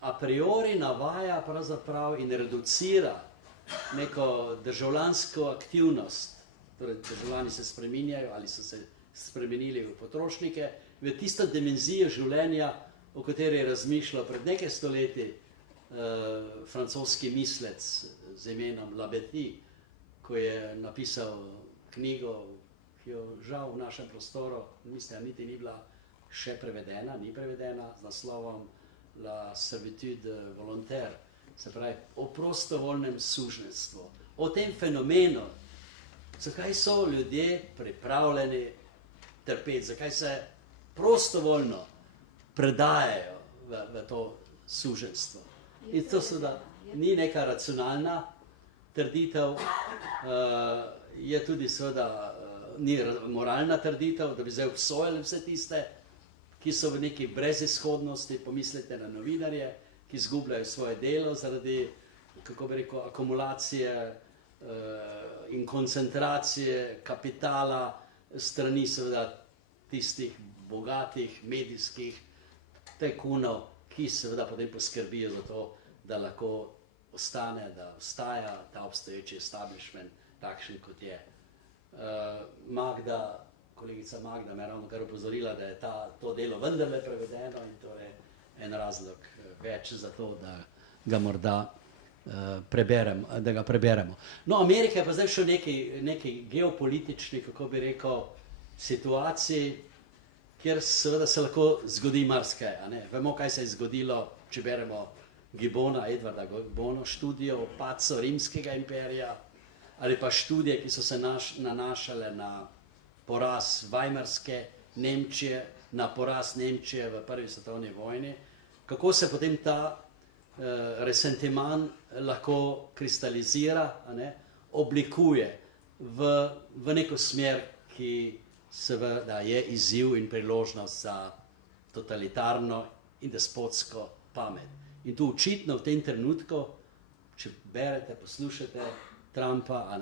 a priori navaja pravzaprav in reducira neko državljansko aktivnost, torej državljani se spreminjajo ali so se spremenili v potrošnike, v tisto dimenzijo življenja, o kateri je razmišljal pred nekaj stoletji francoski mislec z imenom Labeti, ko je napisal knjigo, ki jo žal v našem prostoru, mislim, niti ni bila še prevedena, ni prevedena, z naslovom La servitude volontaire, se pravi o prostovoljnem suženjstvu, o tem fenomenu, zakaj so ljudje pripravljeni trpeti, zakaj se prostovoljno predajajo v to suženjstvo. In to seveda ni neka racionalna trditev, je tudi seveda ni moralna trditev, da bi zdaj obsojali vse tiste, ki so v neki brezizhodnosti, pomislite na novinarje, ki izgubljajo svoje delo zaradi, kako bi rekel, akumulacije in koncentracije kapitala strani seveda tistih bogatih medijskih tajkunov, ki seveda potem poskrbijo za to, da lahko ostane, da ostaja ta obstoječi establishment takšen, kot je. Kolegica Magda me je ravno kar opozorila, da je to delo vendarle prevedeno in torej en razlog več za to, da ga morda preberemo. No, Amerika je pa zdaj še nekaj geopolitičnih, kako bi rekel, situacij, kjer seveda se lahko zgodi marsikaj. Vemo, kaj se je zgodilo, če beremo Edvarda Gibbona, študijo o padcu rimskega imperija, ali pa študije, ki so se nanašale na poraz Weimarske Nemčije, na poraz Nemčije v prvi svetovni vojni, kako se potem ta resentiman lahko kristalizira, oblikuje v neko smer, ki seveda je izziv in priložnost za totalitarno in despotsko pamet. In tu očitno v tem trenutku, če berete, poslušate Trumpa,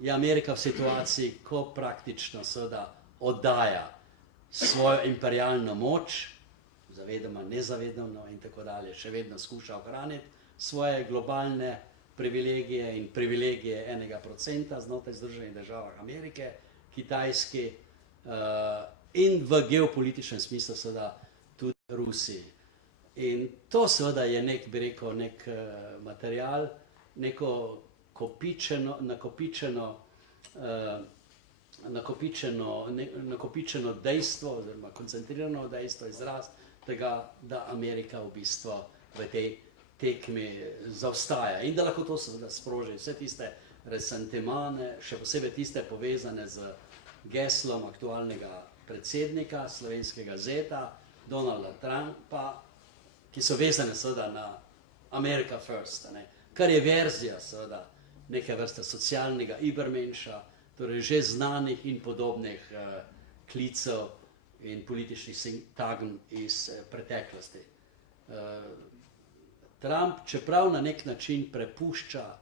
je Amerika v situaciji, ko praktično seveda oddaja svojo imperialno moč, zavedoma, nezavedoma in tako dalje, še vedno skuša ohraniti svoje globalne privilegije in privilegije 1% znotraj Združenih držav Amerike, Kitajski in v geopolitičnem smislu seveda tudi Rusiji. In to seveda je nek, bi rekel, nek material, neko nakopičeno dejstvo, oziroma koncentrirano dejstvo, izraz tega, da Amerika v bistvu v tej tekmi zaostaja in da lahko to seveda sproži vse tiste resentimane, še posebej tiste povezane z geslom aktualnega predsednika slovenskega zeta, Donalda Trumpa, ki so vezane seveda na America First, kar je verzija seveda neke vrste socialnega Übermenscha, torej že znanih in podobnih klicev in političnih sintagm iz preteklosti. Trump, čeprav na nek način prepušča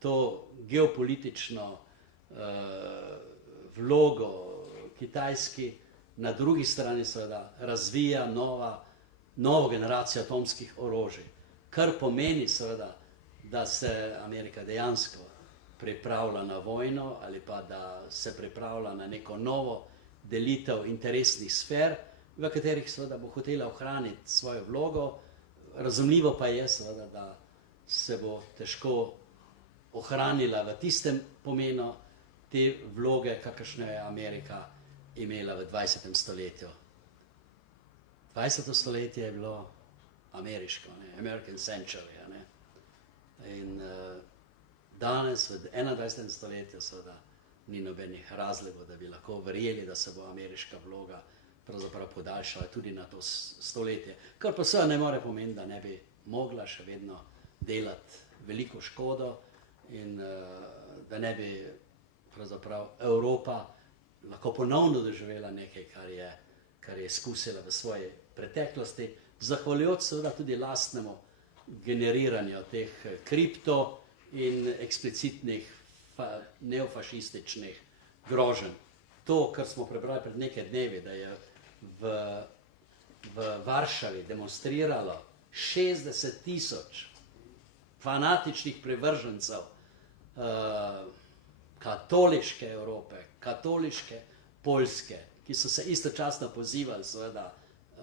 to geopolitično vlogo Kitajski, na drugi strani seveda razvija novo generacijo atomskih orožij, kar pomeni seveda, da se Amerika dejansko pripravlja na vojno ali pa da se pripravlja na neko novo delitev interesnih sfer, v katerih seveda bo hotela ohraniti svojo vlogo. Razumljivo pa je seveda, da se bo težko ohranila v tistem pomenu te vloge, kakršne je Amerika imela v 20. stoletju. 20. stoletje je bilo ameriško, American Century. In danes v 21. stoletju seveda ni nobenih razlogov, da bi lahko verjeli, da se bo ameriška vloga pravzaprav podaljšala tudi na to stoletje. Kar pa seveda ne more pomeniti, da ne bi mogla še vedno delati veliko škodo in da ne bi pravzaprav Evropa lahko ponovno doživela nekaj, kar je izkusila v svoji preteklosti, zahvaljujoč seveda tudi lastnemu generiranju teh kripto in eksplicitnih neofašističnih groženj. To, kar smo prebrali pred nekaj dnevi, da je v Varšavi demonstriralo 60.000 fanatičnih privržencev katoliške Evrope, katoliške Poljske, ki so se istočasno pozivali seveda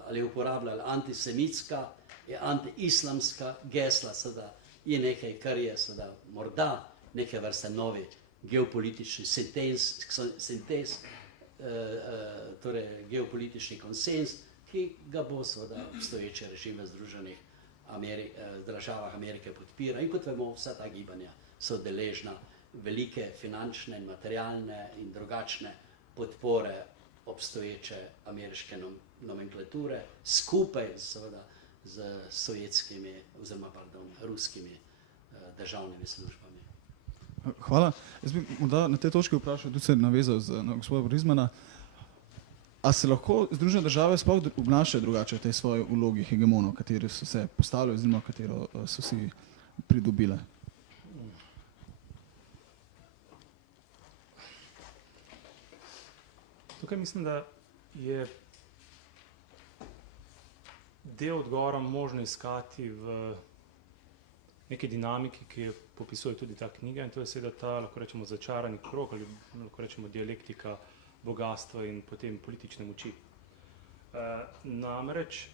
ali uporabljali antisemitska in antiislamska gesla, seveda je nekaj, kar je seveda morda neke vrste novi geopolitični sintez, torej geopolitični konsens, ki ga bo seveda obstoječi režim v Združenih državah Amerike podpira. In kot vemo, vsa ta gibanja so deležna velike finančne in materialne in drugačne podpore obstoječe ameriške nomenklature, skupaj seveda z sovjetskimi oziroma ruskimi državnimi službami. Hvala. Jaz bi morda na tej točki vprašal, tudi se navezal na gospoda Brizmana, a se lahko Združene države sploh obnašajo drugače v tej svoji vlogi hegemonov, kateri so se postavili oziroma katero so si pridobile? Tukaj mislim, da je del odgovora možno iskati v neki dinamiki, ki jo popisuje tudi ta knjiga, in to je seveda ta, lahko rečemo, začarani krog ali lahko rečemo dialektika bogatstva in potem politične moči. Namreč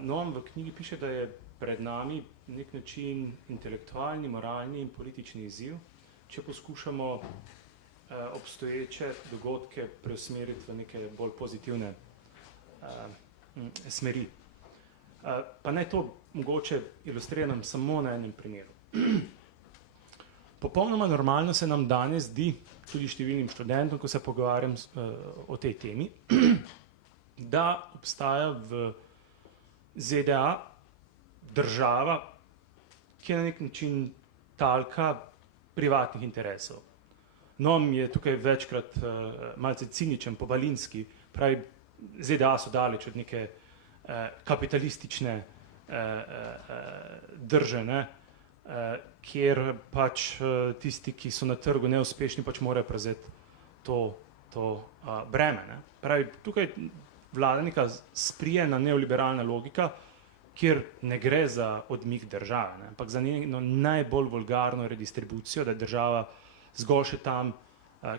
Noam v knjigi piše, da je pred nami nek način intelektualni, moralni in politični izziv, če poskušamo obstoječe dogodke preusmeriti v neke bolj pozitivne smeri. Pa naj to mogoče ilustriram samo na enem primeru. Popolnoma normalno se nam danes zdi, tudi številnim študentom, ko se pogovarjam o tej temi, da obstaja v ZDA država, ki je na nek način talka privatnih interesov. Noam je tukaj večkrat malce ciničen, pobalinski, pravi, ZDA so daleč od neke kapitalistične drže, kjer pač tisti, ki so na trgu neuspešni, pač morajo prevzeti to breme. Pravi, tukaj vlada neka sprijena neoliberalna logika, kjer ne gre za odmik države, ampak za njeno najbolj vulgarno redistribucijo, da je država zgolj še tam,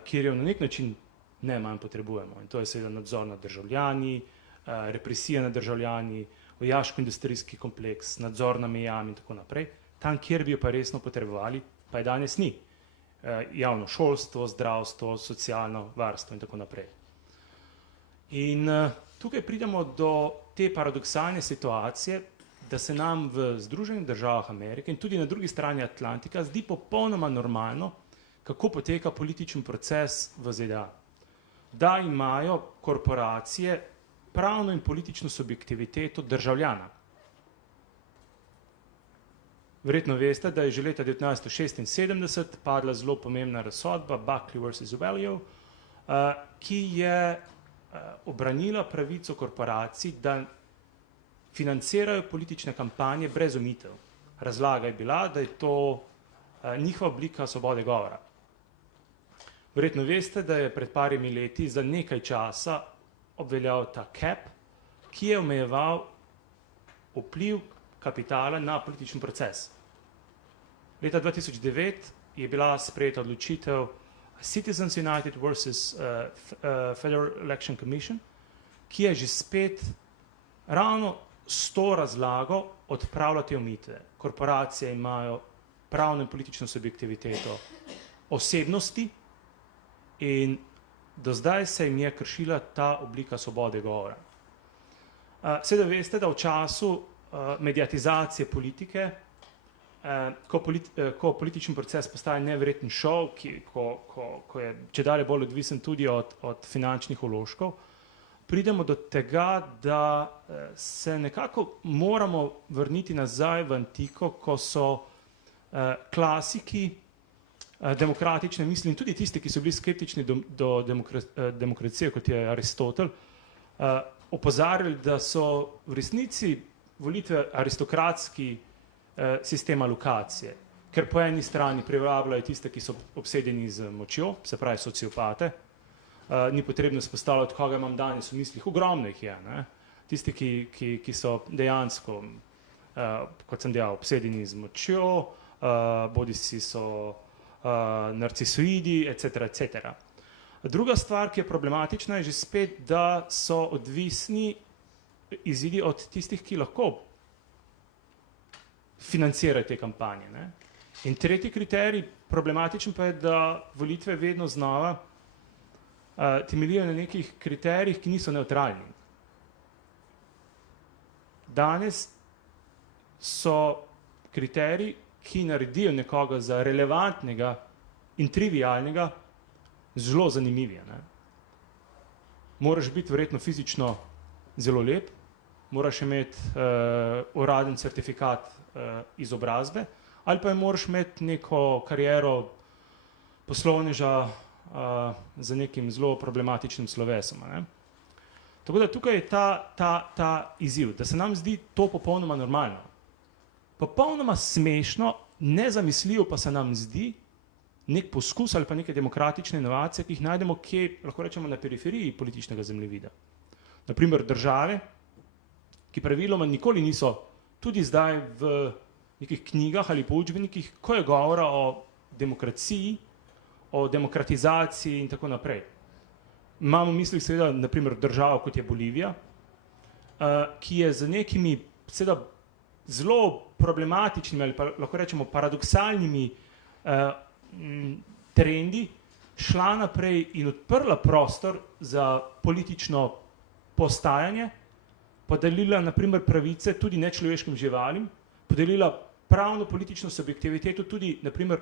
kjer jo na nek način ne manj potrebujemo. In to je seveda nadzor nad državljani, represija nad državljani, vojaško-industrijski kompleks, nadzor na mejami in tako naprej. Tam, kjer bi jo pa resno potrebovali, pa je danes ni. Javno šolstvo, zdravstvo, socialno varstvo in tako naprej. In tukaj pridemo do te paradoksalne situacije, da se nam v Združenih državah Amerike in tudi na drugi strani Atlantika zdi popolnoma normalno, kako poteka političen proces v ZDA. Da imajo korporacije pravno in politično subjektiviteto državljana. Verjetno veste, da je že leta 1976 padla zelo pomembna razsodba Buckley vs. Value, ki je obranila pravico korporacij, da financirajo politične kampanje brez omitev. Razlaga je bila, da je to njihova oblika svobode govora. Verjetno veste, da je pred parimi leti za nekaj časa obveljal ta cap, ki je omejeval vpliv kapitala na političen proces. Leta 2009 je bila sprejeta odločitev Citizens United vs. Federal Election Commission, ki je že spet ravno s to razlago odpravila te omejitve. Korporacije imajo pravno in politično subjektiviteto osebnosti in do zdaj se jim je kršila ta oblika svobode govora. Seveda veste, da v času mediatizacije politike ko politični proces postaja neverjeten šov, ko je čedalje bolj odvisen tudi od finančnih vložkov, pridemo do tega, da se nekako moramo vrniti nazaj v antiko, ko so klasiki demokratične misli in tudi tisti, ki so bili skeptični do demokracije, kot je Aristotel, opozarjali, da so v resnici volitve aristokratski sistem alokacije, ker po eni strani privabljajo tiste, ki so obsedeni z močjo, se pravi sociopate, ni potrebno spostavljati, koga imam danes v mislih, ogromno jih je, ne? Tisti, ki so dejansko, kot sem dejal, obsedeni z močjo, bodisi so narcisoidi, etc. Druga stvar, ki je problematična, je že spet, da so odvisni izidi od tistih, ki lahko financirajo te kampanje. Ne? In tretji kriterij, problematičen pa je, da volitve vedno znova temeljijo na nekih kriterijih, ki niso neutralni. Danes so kriteriji, ki naredijo nekoga za relevantnega in trivialnega, zelo zanimivi. Ne? Moraš biti verjetno fizično zelo lep, moraš imeti uraden certifikat izobrazbe, ali pa moraš imeti neko kariero poslovneža za nekim zelo problematičnim slovesom. Ne? Tako da tukaj je ta izziv, da se nam zdi to popolnoma normalno. Popolnoma smešno, nezamisljivo pa se nam zdi nek poskus ali pa neke demokratične inovacije, ki jih najdemo kje, lahko rečemo, na periferiji političnega zemljevida. Naprimer države, ki praviloma nikoli niso, tudi zdaj v nekih knjigah ali po učbenikih, ko je govora o demokraciji, o demokratizaciji in tako naprej. Imamo v mislih seveda, naprimer, državo, kot je Bolivija, ki je z nekimi seveda zelo problematičnimi ali pa lahko rečemo paradoksalnimi trendi šla naprej in odprla prostor za politično postajanje, podelila naprimer pravice tudi nečloveškim živalim, podelila pravno politično subjektiviteto tudi naprimer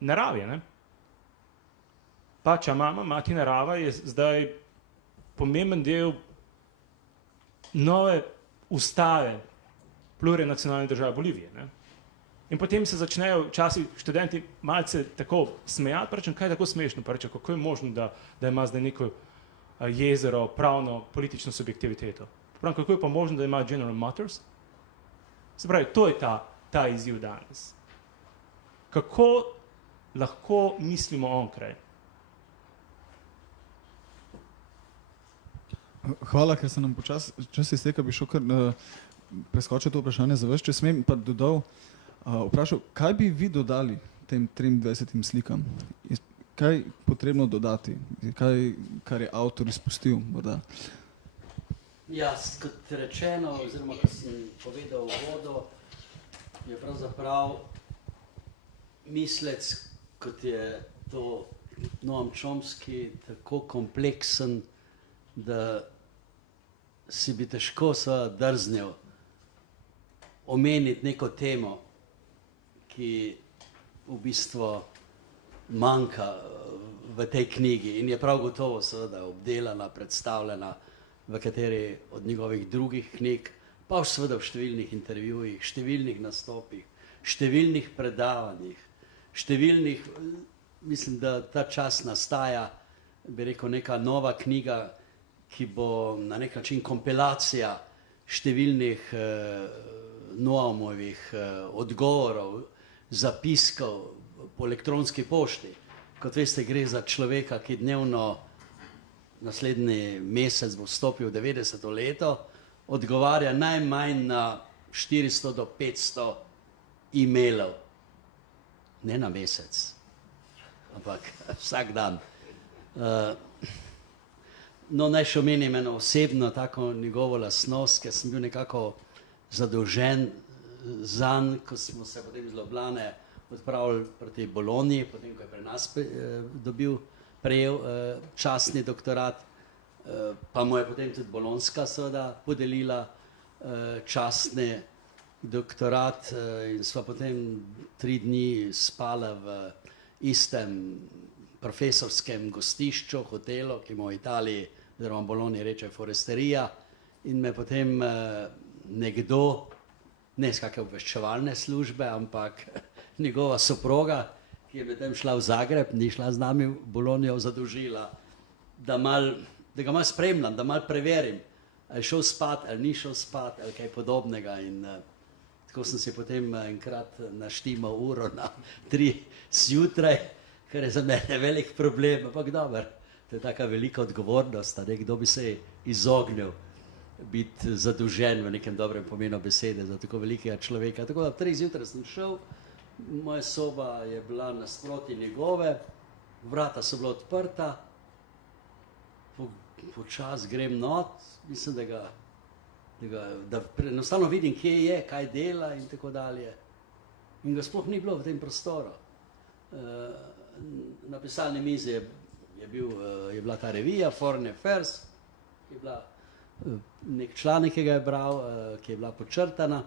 naravi. Ne? Pača mama, mati narava je zdaj pomemben del nove ustave plurinacionalne države Bolivije. Ne? In potem se začnejo včasih študenti malce tako smejati, pa rečem, kaj je tako smešno, pa rečem, kako je možno, da ima zdaj neko jezero pravno politično subjektiviteto. Pravim, kako je pa možno, da ima General Motors? Se pravi, to je ta izziv danes. Kako lahko mislimo onkraj? Hvala, ker se nam čas izteka, bi šel kar preskočil to vprašanje za vas, če smem pa dodal, vprašal, kaj bi vi dodali tem 23 slikam? Kaj je potrebno dodati? Kaj, kar je avtor izpustil morda? Ja, kot rečeno, oziroma ko sem povedal v vodo, je pravzaprav mislec, kot je to Noam Chomsky, tako kompleksen, da si bi težko drznil omeniti neko temo, ki v bistvu manjka v tej knjigi in je prav gotovo seveda obdelana, predstavljena v kateri od njegovih drugih knjig, pa seveda v številnih intervjujih, številnih nastopih, številnih predavanjih, številnih, mislim, da ta čas nastaja, bi rekel, neka nova knjiga, ki bo na nek način kompilacija številnih Noamovih odgovorov, zapiskov po elektronski pošti. Kot veste, gre za človeka, ki dnevno naslednji mesec bo vstopil v 90. leto, odgovarja najmanj na 400 do 500 e-mailov. Ne na mesec, ampak vsak dan. No, naj še omenim eno osebno tako njegovo lastnost, ker sem bil nekako zadolžen zanj, ko smo se potem iz Ljubljane odpravili proti Bologni, potem ko je pri nas prejel častni doktorat, pa mu je potem tudi Bolonska seveda podelila častne doktorat in sva potem 3 dni spala v istem profesorskem gostišču, hotelu, ki mu v Italiji, oziroma v Bologni reče Foresteria, in me potem nekdo, ne iz kakšne obveščevalne službe, ampak njegova soproga, ki je medtem šla v Zagreb, ni šla z nami v Bolognijo, zadolžila, da ga malo spremljam, da malo preverim, ali je šel spat, ali ni šel spat, ali kaj podobnega. In tako sem si potem enkrat naštimal uro na 3 zjutraj, kar je za mene velik problem, ampak dobro, to je taka velika odgovornost, kdo bi se izognil biti zadolžen v nekem dobrem pomenu besede za tako velikega človeka. Tako da 3 zjutraj sem šel, moja soba je bila nasproti njegove, vrata so bila odprta, počas grem not, mislim, da enostavno vidim, kje je, kaj dela in tako dalje. In ga sploh ni bilo v tem prostoru. Na pisalni mizi je bila ta revija Foreign Affairs, ki je bila nek članek, ki ga je bral, ki je bila počrtana.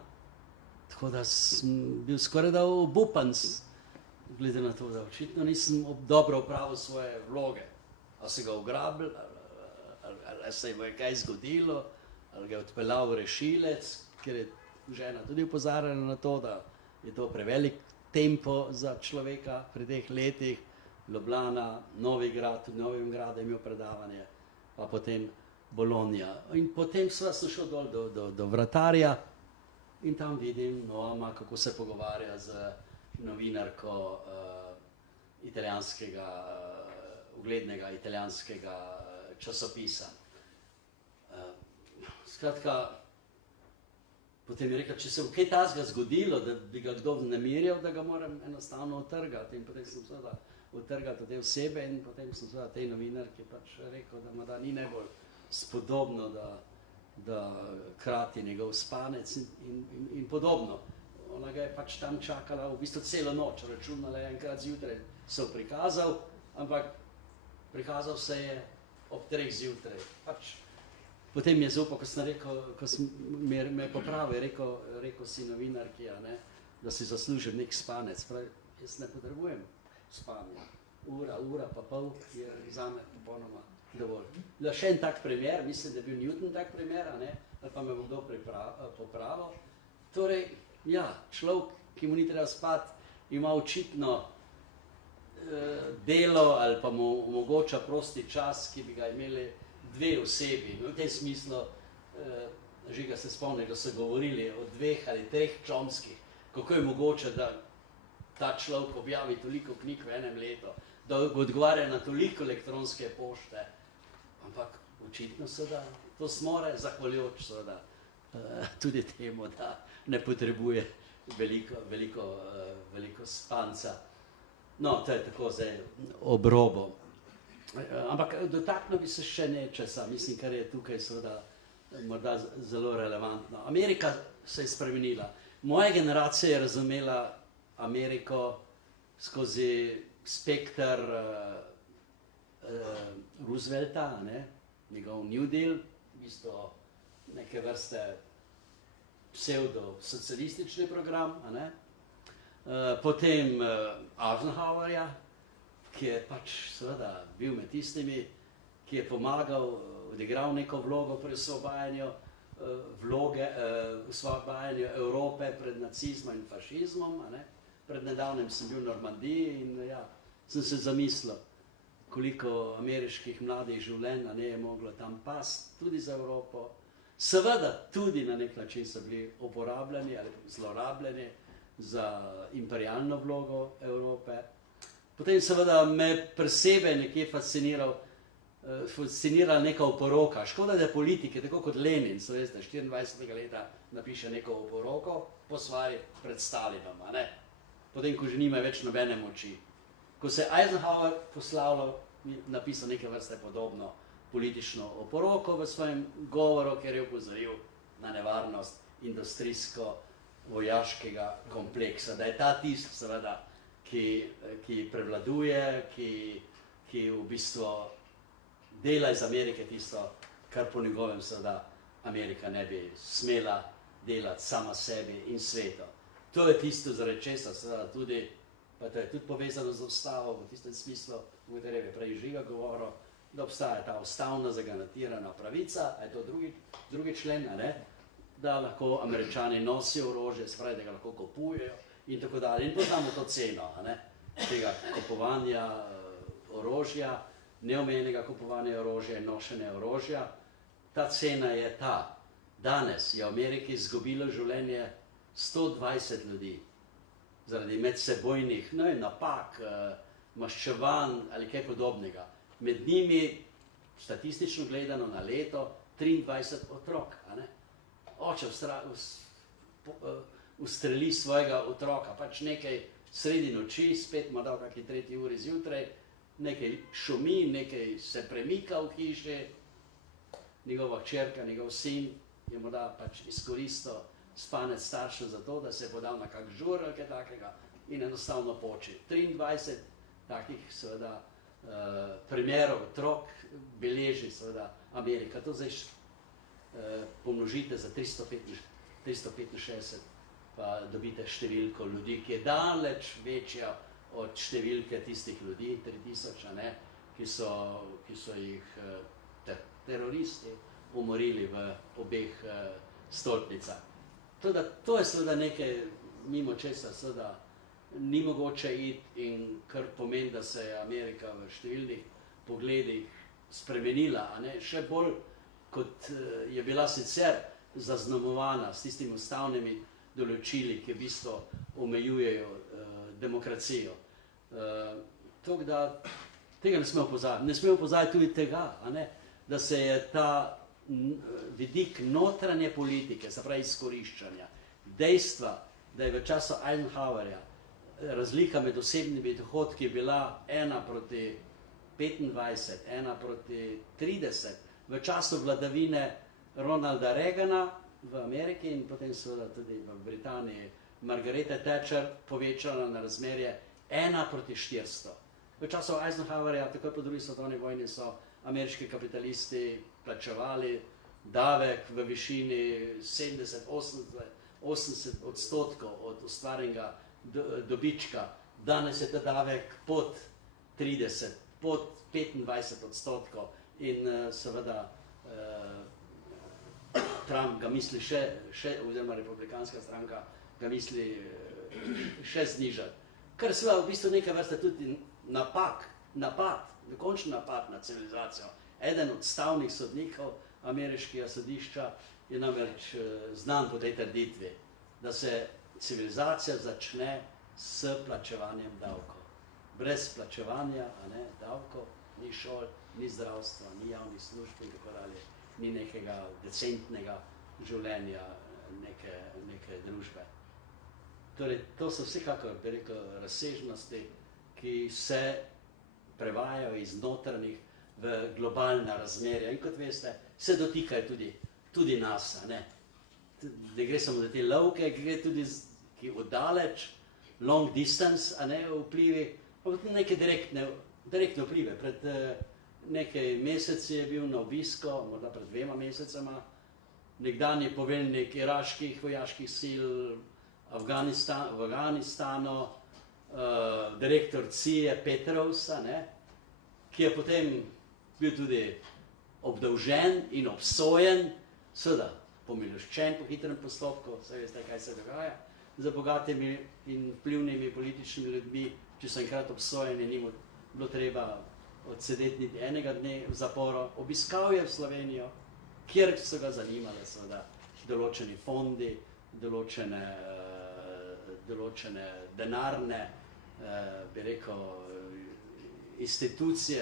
Tako da sem bil skoraj da obupan, glede na to, da očitno nisem dobro opravil svoje vloge. Ali se ga ugrabili, ali se je kaj zgodilo, ali ga je odpeljal v rešilec, ker je žena tudi opozarjala na to, da je to prevelik tempo za človeka pri teh letih. Ljubljana, Novigrad, v Novem Gradu je imel predavanje, pa potem Bologna. In potem sem šel dol do vratarja in tam vidim Noama, kako se pogovarja z novinarko uglednega italijanskega časopisa. Skratka, potem je rekel, če se bo kaj takega zgodilo, da bi ga kdo vznemirjal, da ga moram enostavno otrgati. In potem sem seveda otrgal te osebe in potem sem seveda tej novinarki pač rekel, da morda ni najbolj spodobno, da krati njegov spanec in podobno. Ona ga je pač tam čakala v bistvu celo noč, računala je enkrat zjutraj, se je prikazal, ampak prikazal se je ob 3 zjutraj. Pač potem je zaupal, ko sem rekel, ko me je popravil, rekel si novinarki, da si zaslužil nek spanec. Pravi, jaz ne potrebujem spanja. Ura pa pol je zame popolnoma dovolj. Da še en tak primer, mislim, da je bil Newton tak primer, ali pa me bo kdo popravil. Torej, ja, človek, ki mu ni treba spati, ima očitno delo ali pa mu omogoča prosti čas, ki bi ga imeli 2 osebi. V tem smislu, Žiga se spomni, da so govorili o 2 ali 3 Chomskih, kako je mogoče, da ta človek objavi toliko knjig v enem letu, da odgovarja na toliko elektronske pošte. Ampak očitno seveda to zmore, zahvaljujoč seveda tudi temu, da ne potrebuje veliko spanca. No, to je tako zdaj ob robu. Ampak dotaknil bi se še nečesa, mislim, kar je tukaj seveda morda zelo relevantno. Amerika se je spremenila. Moja generacija je razumela Ameriko skozi spekter Roosevelta, njegov New Deal, v bistvu neke vrste pseudo-socialistični program, potem Eisenhowerja, ki je pač seveda bil med tistimi, ki je pomagal, odigral neko vlogo pri osvobajanju Evrope pred nacizmom in fašizmom. Pred nedavnem sem bil v Normandiji in ja, sem se zamislil, koliko ameriških mladih življenj je moglo tam pasti, tudi za Evropo. Seveda tudi na nek način so bili uporabljeni ali zlorabljeni za imperialno vlogo Evrope. Potem seveda me posebej nekje fascinirala neka oporoka. Škoda, da politike, tako kot Lenin, so veste, 24. leta napiše neko oporoko po stvari pred Stalinom, potem, ko že nima več nobene moči. Ko se je Eisenhower poslavljal, napisal neke vrste podobno politično oporoko v svojem govoru, ker je opozoril na nevarnost industrijsko-vojaškega kompleksa. Da je ta tisti, seveda, ki prevladuje, ki v bistvu dela iz Amerike tisto, kar po njegovem seveda Amerika ne bi smela delati sama sebi in svetu. To je tisto, zaradi česa seveda tudi, pa to je tudi povezano z ustavo v tistem smislu, v katerem je prej Žiga govoril, da obstaja ta ustavna zagarantirana pravica, a je to drugi člen, ne? Da lahko Američani nosijo orožje, spravi, da ga lahko kupujejo in tako dalje. In poznamo to ceno, ne? Tega kupovanja orožja, neomejenega kupovanja orožja in nošenja orožja. Ta cena je ta. Danes je v Ameriki izgubilo življenje 120 ljudi zaradi medsebojnih napak, maščevanj ali kaj podobnega. Med njimi, statistično gledano na leto, 23 otrok. Oče ustreli svojega otroka, pač nekaj sredi noči, spet morda v kakšni 3. uri zjutraj, nekaj šumi, nekaj se premika v hiši, njegova hčerka, njegov sin je morda pač izkoristil spanec staršev za to, da se je podal na kak žur ali kaj takega in enostavno poči. 23 takih seveda primerov otrok beleži seveda Amerika. To zdaj pomnožite za 365, pa dobite številko ljudi, ki je daleč večja od številke tistih ljudi, 3000, ne, ki so jih teroristi umorili v obeh stolpnicah. To je seveda nekaj, mimo česa seveda ni mogoče iti in kar pomeni, da se je Amerika v številnih pogledih spremenila, a ne, še bolj kot je bila sicer zaznamovana s tistimi ustavnimi določili, ki v bistvu omejujejo demokracijo. Tako da tega ne smemo pozabiti. Ne smemo pozabiti tudi tega, a ne, da se je ta vidik notranje politike, se pravi izkoriščanja, dejstva, da je v času Eisenhowerja razlika med osebnimi dohodki je bila 1:25, 1:30, v času vladavine Ronalda Reagana v Ameriki in potem seveda tudi v Britaniji Margarete Thatcher povečala na razmerje 1:400. V času Eisenhowerja, takoj po drugi svetovni vojni, so ameriški kapitalisti plačevali davek v višini 70–80% od ustvarjenega dobička. Danes je ta davek pod 30, pod 25% in seveda Trump ga misli še oziroma republikanska stranka ga misli še znižati. Kar seveda v bistvu neka vrsta tudi napad, dokončni napad na civilizacijo. Eden od stavnih sodnikov ameriškega sodišča je namreč znan po tej trditvi, da se civilizacija začne s plačevanjem davkov. Brez plačevanja, davkov, ni šol, ni zdravstva, ni javnih služb in tako dalje, ni nekega decentnega življenja neke družbe. Torej, to so vsekakor, bi rekel, razsežnosti, ki se prevajajo iz notranjih v globalna razmerja in kot veste, se dotikajo tudi nas, ne gre samo za te lovke, gre tudi ki oddaleč, long distance, vplivi, pa tudi neke direktne vplive. Pred nekaj meseci je bil na obisku, morda pred 2 mesecema, nekdanji poveljnik iraških vojaških sil v Afganistanu, direktor CIA Petrovsa, ki je potem bil tudi obdolžen in obsojen, seveda pomiloščen po hitrem postopku, saj veste, kaj se dogaja, za bogatimi in vplivnimi političnimi ljudmi, če so enkrat obsojeni, ni mu bilo treba odsedeti niti enega dne v zaporu. Obiskal je v Slovenijo, kjer so ga zanimale seveda določeni fondi, določene denarne, bi rekel, institucije,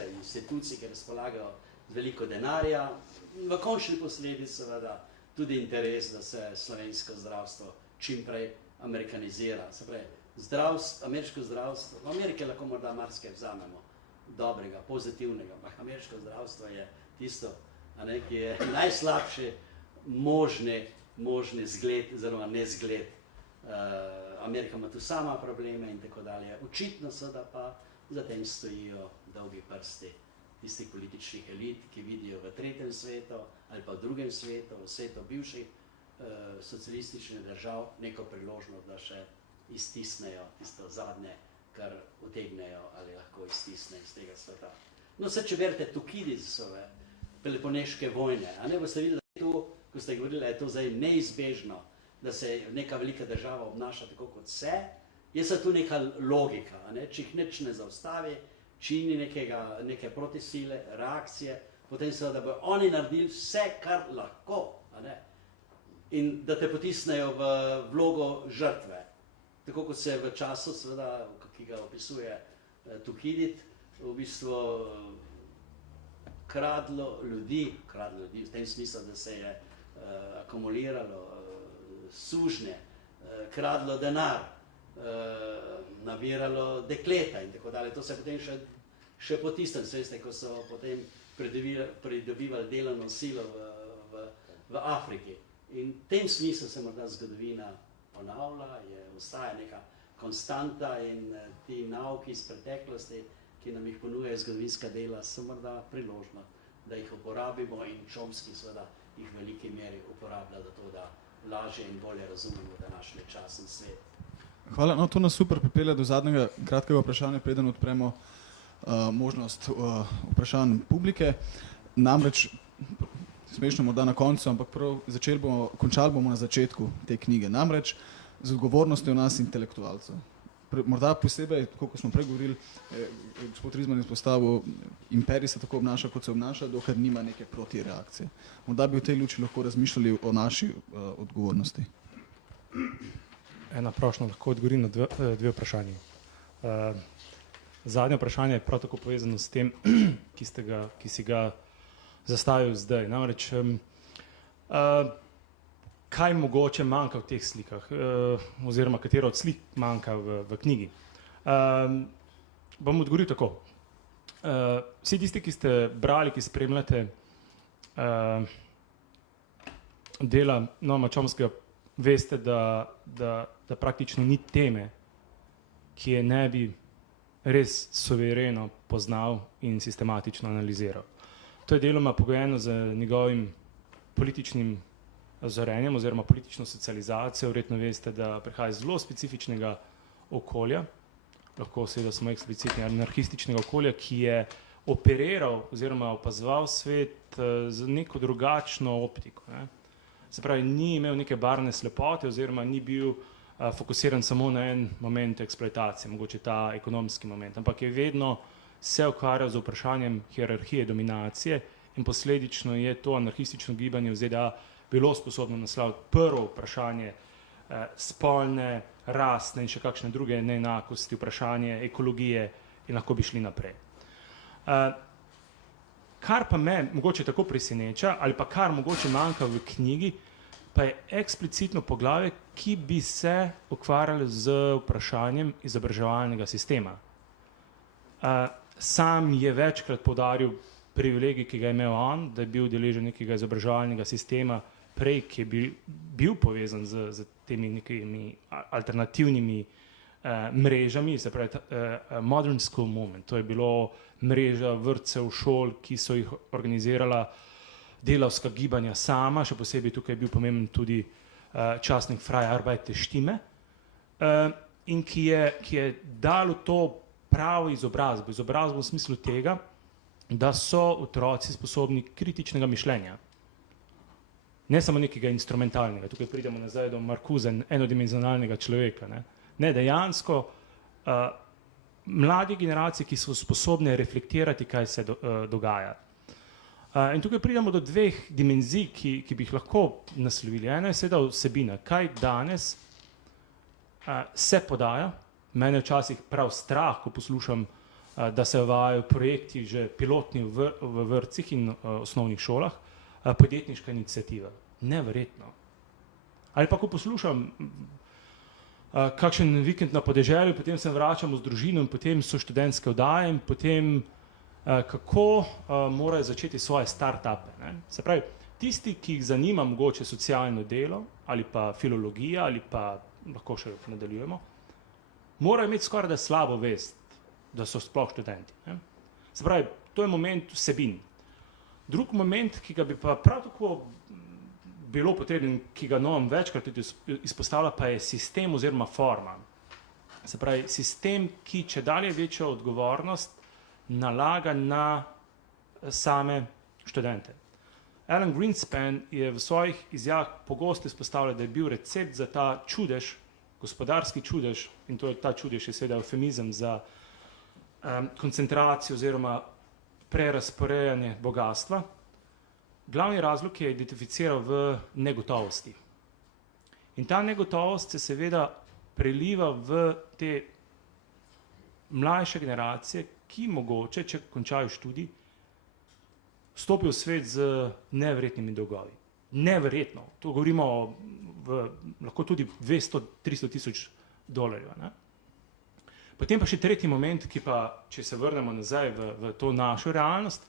ki razpolagajo z veliko denarja, v končni posledici seveda tudi interes, da se slovensko zdravstvo čim prej amerikanizira. Se pravi, ameriško zdravstvo, v Ameriki lahko morda marsikaj vzamemo dobrega, pozitivnega, ampak ameriško zdravstvo je tisto, ki je najslabši možni zgled, oziroma nezgled. Amerika ima tu sama probleme in tako dalje. Očitno seveda pa za tem stojijo dolgi prsti tistih političnih elit, ki vidijo v tretjem svetu ali pa v drugem svetu, v svetu bivših socialističnih držav neko priložnost, da še iztisnejo tisto zadnje, kar utegnejo ali lahko iztisne iz tega sveta. No, se če berete Tukididisove Peloponeške vojne, a ne boste videli, da je to, ko ste govorili, da je to zdaj neizbežno, da se neka velika država obnaša tako kot se, je se tu neka logika, a ne? Če jih nič ne zaustavi, čini neke protisile, reakcije, potem seveda bodo oni naredili vse, kar lahko, a ne? In da te potisnejo v vlogo žrtve. Tako kot se v času, seveda, ki ga opisuje Tukidid, v bistvu kradlo ljudi v tem smislu, da se je akumuliralo sužnje, kradlo denar, nabiralo dekleta in tako dalje. To se potem še potisne, veste, ko so potem pridobivali delovno silo v Afriki. In v tem smislu se morda zgodovina ponavlja, ostaja neka konstanta in ti nauki iz preteklosti, ki nam jih ponujajo zgodovinska dela, so morda priložnost, da jih uporabimo in Chomsky seveda jih v veliki meri uporablja za to, da lažje in bolje razumemo današnji čas in svet. Hvala, no to nas super pripelje do zadnjega kratkega vprašanja, preden odpremo možnost vprašanj publike. Namreč, smešno morda na koncu, ampak končali bomo na začetku te knjige. Namreč z odgovornostjo nas intelektualcev. Morda posebej, tako kot smo prej govorili, gospod Rizman izpostavil, imperij se tako obnaša, kot se obnaša, dokler nima neke protireakcije. Morda bi v tej luči lahko razmišljali o naši odgovornosti. Ena prošnja, lahko odgovorim na dve vprašanji. Zadnje vprašanje je prav tako povezano s tem, ki si ga zastavil zdaj. Namreč, kaj mogoče manjka v teh slikah, oziroma katera od slik manjka v knjigi. Bom odgovoril tako. Vsi tisti, ki ste brali, ki spremljate dela Noama Chomskyja, veste, da praktično ni teme, ki je ne bi res suvereno poznal in sistematično analiziral. To je deloma pogojeno z njegovim političnim zorenjem oziroma politično socializacijo. Verjetno veste, da prihaja iz zelo specifičnega okolja, lahko seveda smo eksplicitni, anarhističnega okolja, ki je operiral oziroma opazoval svet z neko drugačno optiko. Se pravi, ni imel neke barvne slepote oziroma ni bil fokusiran samo na en moment eksploatacije, mogoče ta ekonomski moment, ampak je vedno se ukvarjal z vprašanjem hierarhije dominacije in posledično je to anarhistično gibanje v ZDA bilo sposobno naslaviti prvo vprašanje spolne, rasne in še kakšne druge neenakosti, vprašanje ekologije in lahko bi šli naprej. Kar pa me mogoče tako preseneča ali pa kar mogoče manjka v knjigi, pa je eksplicitno poglavje, ki bi se ukvarjalo z vprašanjem izobraževalnega sistema. Sam je večkrat poudaril privilegij, ki ga je imel on, da je bil deležen nekega izobraževalnega sistema prej, ki je bil povezan z temi nekimi alternativnimi mrežami, se pravi Modern School Movement. To je bilo mreža vrtcev, šol, ki so jih organizirala delavska gibanja sama, še posebej tukaj je bil pomemben tudi časnik Freie Arbeiter Stimme, in ki je dalo to pravo izobrazbo v smislu tega, da so otroci sposobni kritičnega mišljenja. Ne samo nekega instrumentalnega, tukaj pridemo nazaj do Marcusa, enodimenzionalnega človeka. Ne, dejansko mladi generacije, ki so sposobne reflektirati, kaj se dogaja. In tukaj pridemo do dveh dimenzij, ki bi jih lahko naslovili. Ena je seveda vsebina, kaj danes se podaja. Mene včasih prav strah, ko poslušam, da se uvajajo projekti že pilotni v vrtcih in osnovnih šolah, podjetniška iniciativa. Neverjetno. Ali pa ko poslušam kakšen vikend na podeželju, potem se vračamo z družino in potem so študentske oddaje in potem kako morajo začeti svoje start-upe. Se pravi, tisti, ki jih zanima mogoče socialno delo ali pa filologija ali pa lahko še nadaljujemo, morajo imeti skoraj da slabo vest, da so sploh študenti. Se pravi, to je moment vsebin. Drug moment, ki ga bi pa prav tako bilo potreben, ki ga Noam večkrat tudi izpostavlja, pa je sistem oziroma forma. Se pravi, sistem, ki če dalje večjo odgovornost nalaga na same študente. Alan Greenspan je v svojih izjavah pogosto izpostavljal, da je bil recept za ta čudež, gospodarski čudež, in to je ta čudež je seveda eufemizem za koncentracijo oziroma prerasporejanje bogatstva. Glavni razlog je identificiral v negotovosti. In ta negotovost se seveda preliva v te mlajše generacije, ki mogoče, če končajo študij, vstopijo v svet z neverjetnimi dolgovi. Neverjetno. To govorimo lahko tudi 200-300 tisoč dolarjev. Ne? Potem pa še tretji moment, ki pa, če se vrnemo nazaj v to našo realnost,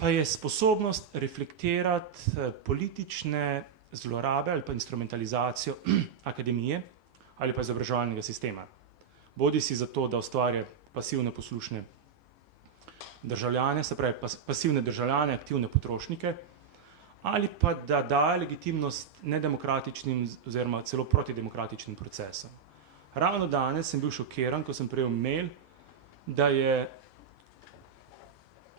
pa je sposobnost reflektirati politične zlorabe ali pa instrumentalizacijo akademije ali pa izobraževalnega sistema. Bodi si za to, da ustvarja pasivne poslušne državljane, se pravi pasivne državljane, aktivne potrošnike, ali pa da daje legitimnost nedemokratičnim oziroma celo protidemokratičnim procesom. Ravno danes sem bil šokiran, ko sem prejel mail, da je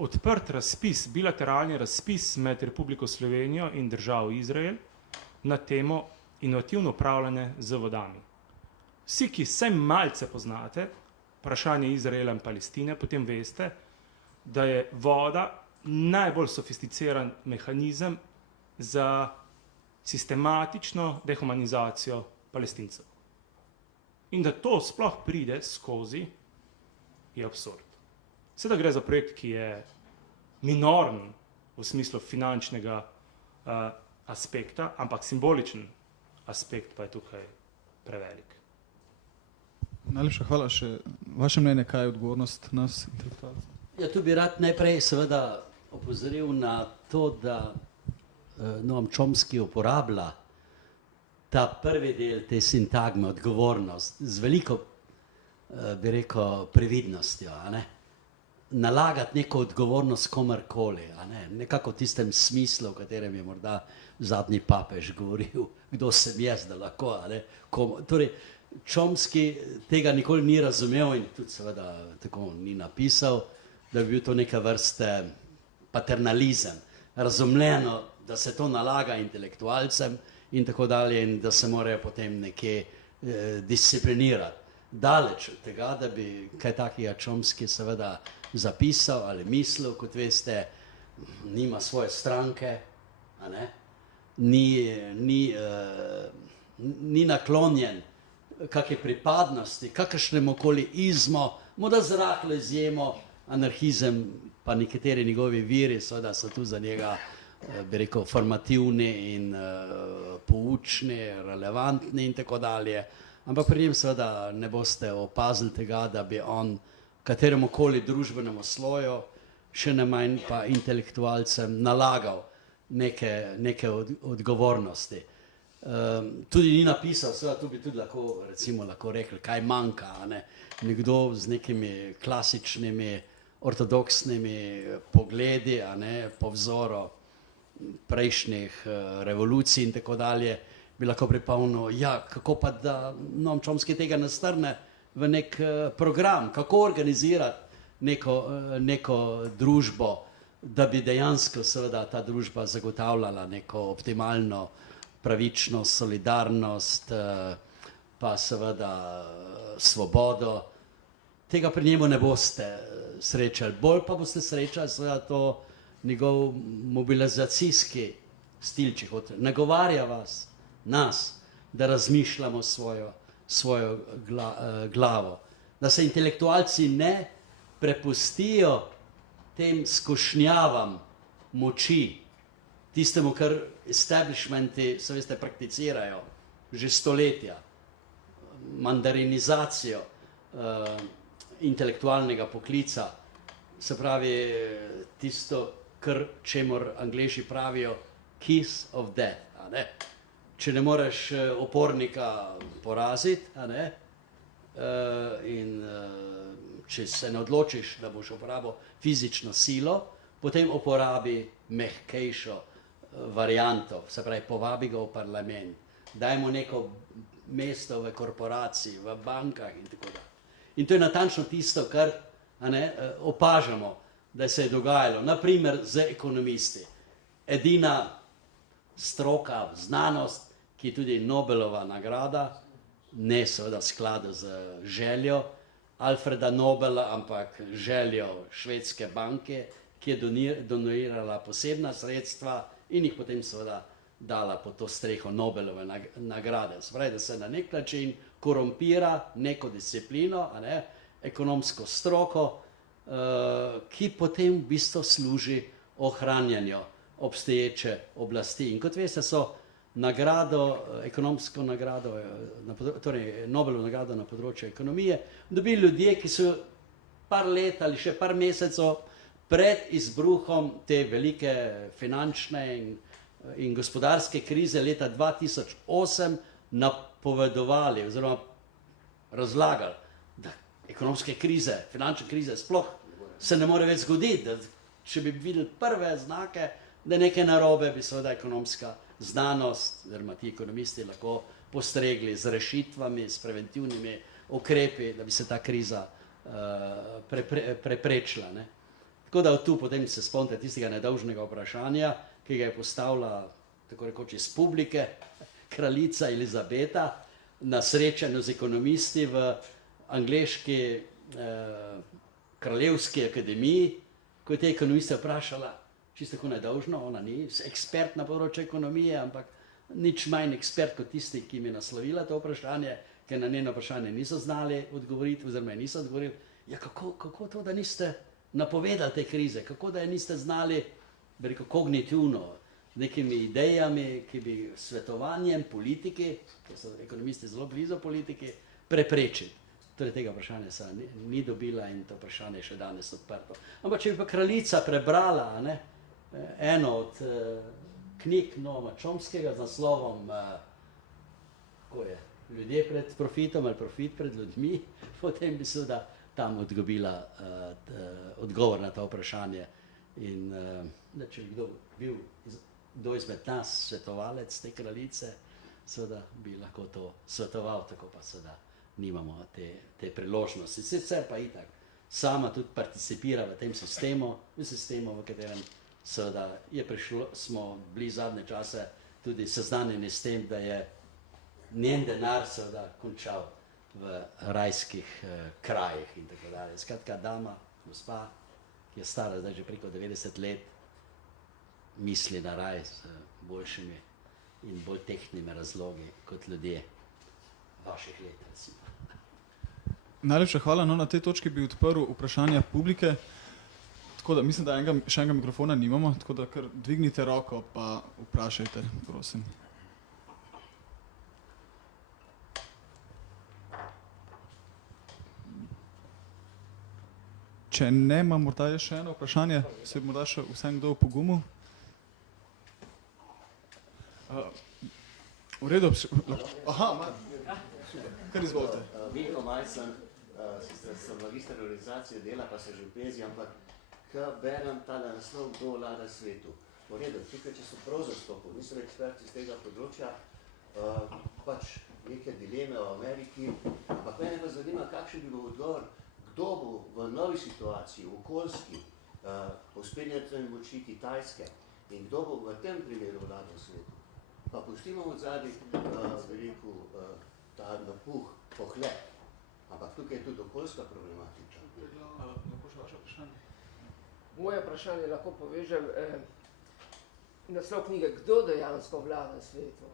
odprt razpis, bilateralni razpis med Republiko Slovenijo in državo Izrael na temo inovativno upravljanje z vodami. Vsi, ki vsaj malce poznate vprašanje Izraela in Palestine, potem veste, da je voda najbolj sofisticiran mehanizem za sistematično dehumanizacijo Palestincev. In da to sploh pride skozi, je absurd. Seveda gre za projekt, ki je minoren v smislu finančnega aspekta, ampak simboličen aspekt pa je tukaj prevelik. Najlepša hvala. Še vaše mnenje, kaj je odgovornost nas, intelektualcev? Ja, tu bi rad najprej seveda opozoril na to, da Noam Chomsky uporablja ta prvi del te sintagme, odgovornost, z veliko, bi rekel, previdnostjo, a ne? Nalagati neko odgovornost komarkoli, a ne? Nekako v tistem smislu, v katerem je morda zadnji papež govoril, kdo sem jaz, da lahko, a ne? Torej, Chomsky tega nikoli ni razumel in tudi seveda tako ni napisal, da bi bil to neka vrste paternalizem, razumljeno, da se to nalaga intelektualcem in tako dalje in da se morajo potem nekje disciplinirati. Daleč od tega, da bi kaj takega Chomsky seveda zapisal ali mislil, kot veste, nima svoje stranke, a ne? Ni naklonjen kakšne pripadnosti, kakršnemu koli izmo, morda z rahlo izjemo, anarhizem pa nekateri njegovi viri seveda so tu za njega, bi rekel, formativni in poučni, relevantni in tako dalje. Ampak pri njem seveda ne boste opazili tega, da bi on kateremu koli družbenemu sloju, še najmanj pa intelektualcem nalagal neke odgovornosti. Tudi ni napisal, seveda tu bi tudi lahko rekli, kaj manjka, a ne? Nekdo z nekimi klasičnimi ortodoksnimi pogledi, a ne, po vzoru prejšnjih revolucij in tako dalje, bi lahko pripomnil, ja, kako pa da Noam Chomsky tega ne strne v nek program, kako organizirati neko družbo, da bi dejansko seveda ta družba zagotavljala neko optimalno pravičnost, solidarnost, pa seveda svobodo. Tega pri njemu ne boste srečali. Bolj pa boste srečali seveda to njegov mobilizacijski stilček. Nagovarja vas, nas, da razmišljamo svojo glavo. Da se intelektualci ne prepustijo tem skušnjavam moči, tistemu, kar establishmenti, se veste, prakticirajo že stoletja, mandarinizacijo intelektualnega poklica, se pravi tisto, kar čemur Angleži pravijo kiss of death, a ne? Če ne moreš opornika poraziti, a ne? In če se ne odločiš, da boš uporabil fizično silo, potem uporabi mehkejšo varianto, se pravi, povabi ga v parlament, dajmo neko mesto v korporaciji, v bankah in tako dalje. In to je natančno tisto, kar opažamo, da se je dogajalo, naprimer z ekonomisti. Edina stroka, znanost, ki je tudi Nobelova nagrada, ne seveda v skladu z željo Alfreda Nobela, ampak željo švedske banke, ki je donirala posebna sredstva in jih potem seveda dala pod to streho Nobelove nagrade. Se pravi, da se na nek način korumpira neko disciplino, ekonomsko stroko, ki potem v bistvu služi ohranjanju obstoječe oblasti. In kot veste, so ekonomsko nagrado, torej Nobelovo nagrado na področju ekonomije, dobili ljudje, ki so par let ali še par mesecev pred izbruhom te velike finančne in gospodarske krize leta 2008 napovedovali oziroma razlagali, da ekonomske krize, finančne krize sploh se ne more več zgoditi, da če bi videli prve znake, da je nekaj narobe, bi seveda ekonomska znanost, oziroma ti ekonomisti lahko postregli z rešitvami, s preventivnimi ukrepi, da bi se ta kriza preprečila. Tako da tu potem se spomnite tistega nedolžnega vprašanja, ki ga je postavila, tako rekoč iz publike, kraljica Elizabeta na srečanju z ekonomisti v angleški kraljevski akademiji, ko je te ekonomiste vprašala, čisto tako nedolžno, ona ni ekspert na področju ekonomije, ampak nič manj ekspert kot tisti, ki mi je naslovila to vprašanje, ker na njeno vprašanje niso znali odgovoriti, oziroma niso odgovorili, ja kako to, da niste napovedali te krize, kako da je niste znali, bi rekel, kognitivno, z nekimi idejami, ki bi svetovanjem politiki, ker so ekonomisti zelo blizu politiki, preprečiti. Torej tega vprašanja se ni dobila in to vprašanje je še danes odprto. Ampak če bi pa kraljica prebrala eno od knjig Noama Chomskega z naslovom Ljudje pred profitom ali profit pred ljudmi, potem bi seveda tam dobila odgovor na to vprašanje. In če bi kdo izmed nas svetovalec te kraljice, seveda bi lahko to svetoval, tako pa seveda nimamo te priložnosti. Sicer pa itak sama tudi participira v tem sistemu, v katerem seveda smo bili zadnje čase tudi seznanjeni s tem, da je njen denar seveda končal v rajskih krajih in tako dalje. Skratka, dama, gospa, ki je stara zdaj že preko 90 let, misli na raj z boljšimi in bolj tehtnimi razlogi kot ljudje vaših let, recimo. Najlepša hvala. No, na tej točki bi odprl vprašanja publike. Tako da mislim, da še enega mikrofona nimamo, tako da kar dvignite roko pa vprašajte, prosim. Če ne, imam morda še eno vprašanje, se bi morda še vsem kdo pogumil. V redu, kar izvolite. Veliko malj sem magister organizacije dela, pa se že v pezi, ampak ko berem tale naslov, kdo vlada svetu. V redu, tukaj, če so prav zastopil, nisem ekspert iz tega področja, pač neke dileme o Ameriki, ampak mene pa zanima, kakšen bi bil odgovor, kdo bo v novi situaciji, okoljski, povzpenjatelj moči Kitajske in kdo bo v tem primeru vladal svetu. Pa pustimo od zadnji, ta napuh, pohlep, ampak tukaj je tudi okoljska problematika. Moje vprašanje lahko povežem naslov knjige, kdo dejansko vlada svetu.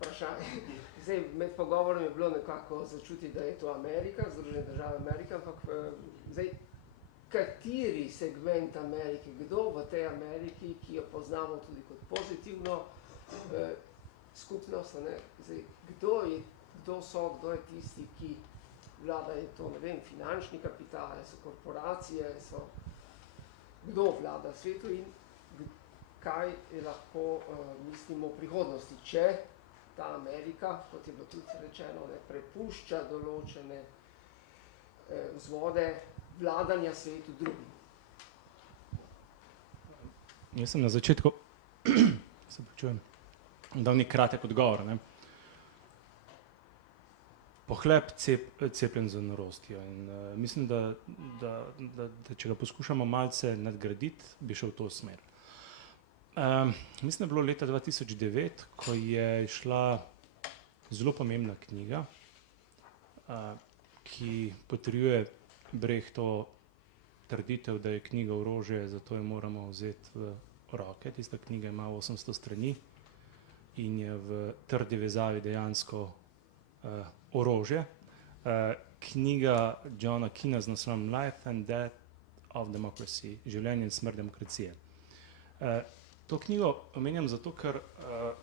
Vprašanje. Zdaj, med pogovorom je bilo nekako začutiti, da je to Amerika, Združene države Amerike, ampak zdaj, kateri segment Amerike, kdo v tej Ameriki, ki jo poznamo tudi kot pozitivno skupnost, zdaj, kdo je tisti, ki vlada, je to, ne vem, finančni kapital, so korporacije, kdo vlada svetu in kaj lahko mislimo o prihodnosti, če ta Amerika, kot je bilo tudi rečeno, prepušča določene vzvode vladanja svetu drugim. Jaz sem na začetku se počujem, dal nek kratek odgovor. Ne. Pohlep cepljen za narostjo in mislim, da če ga poskušamo malce nadgraditi, bi šel v to smer. Mislim, da je bilo leta 2009, ko je šla zelo pomembna knjiga, ki potrjuje Brechtovo trditev, da je knjiga orožje, zato jo moramo vzeti v roke. Tista knjiga ima 800 strani in je v trdi vezavi dejansko orožje. Knjiga Johna Keena z naslovom Life and Death of Democracy, življenje in smrt demokracije. To knjigo omenjam zato, ker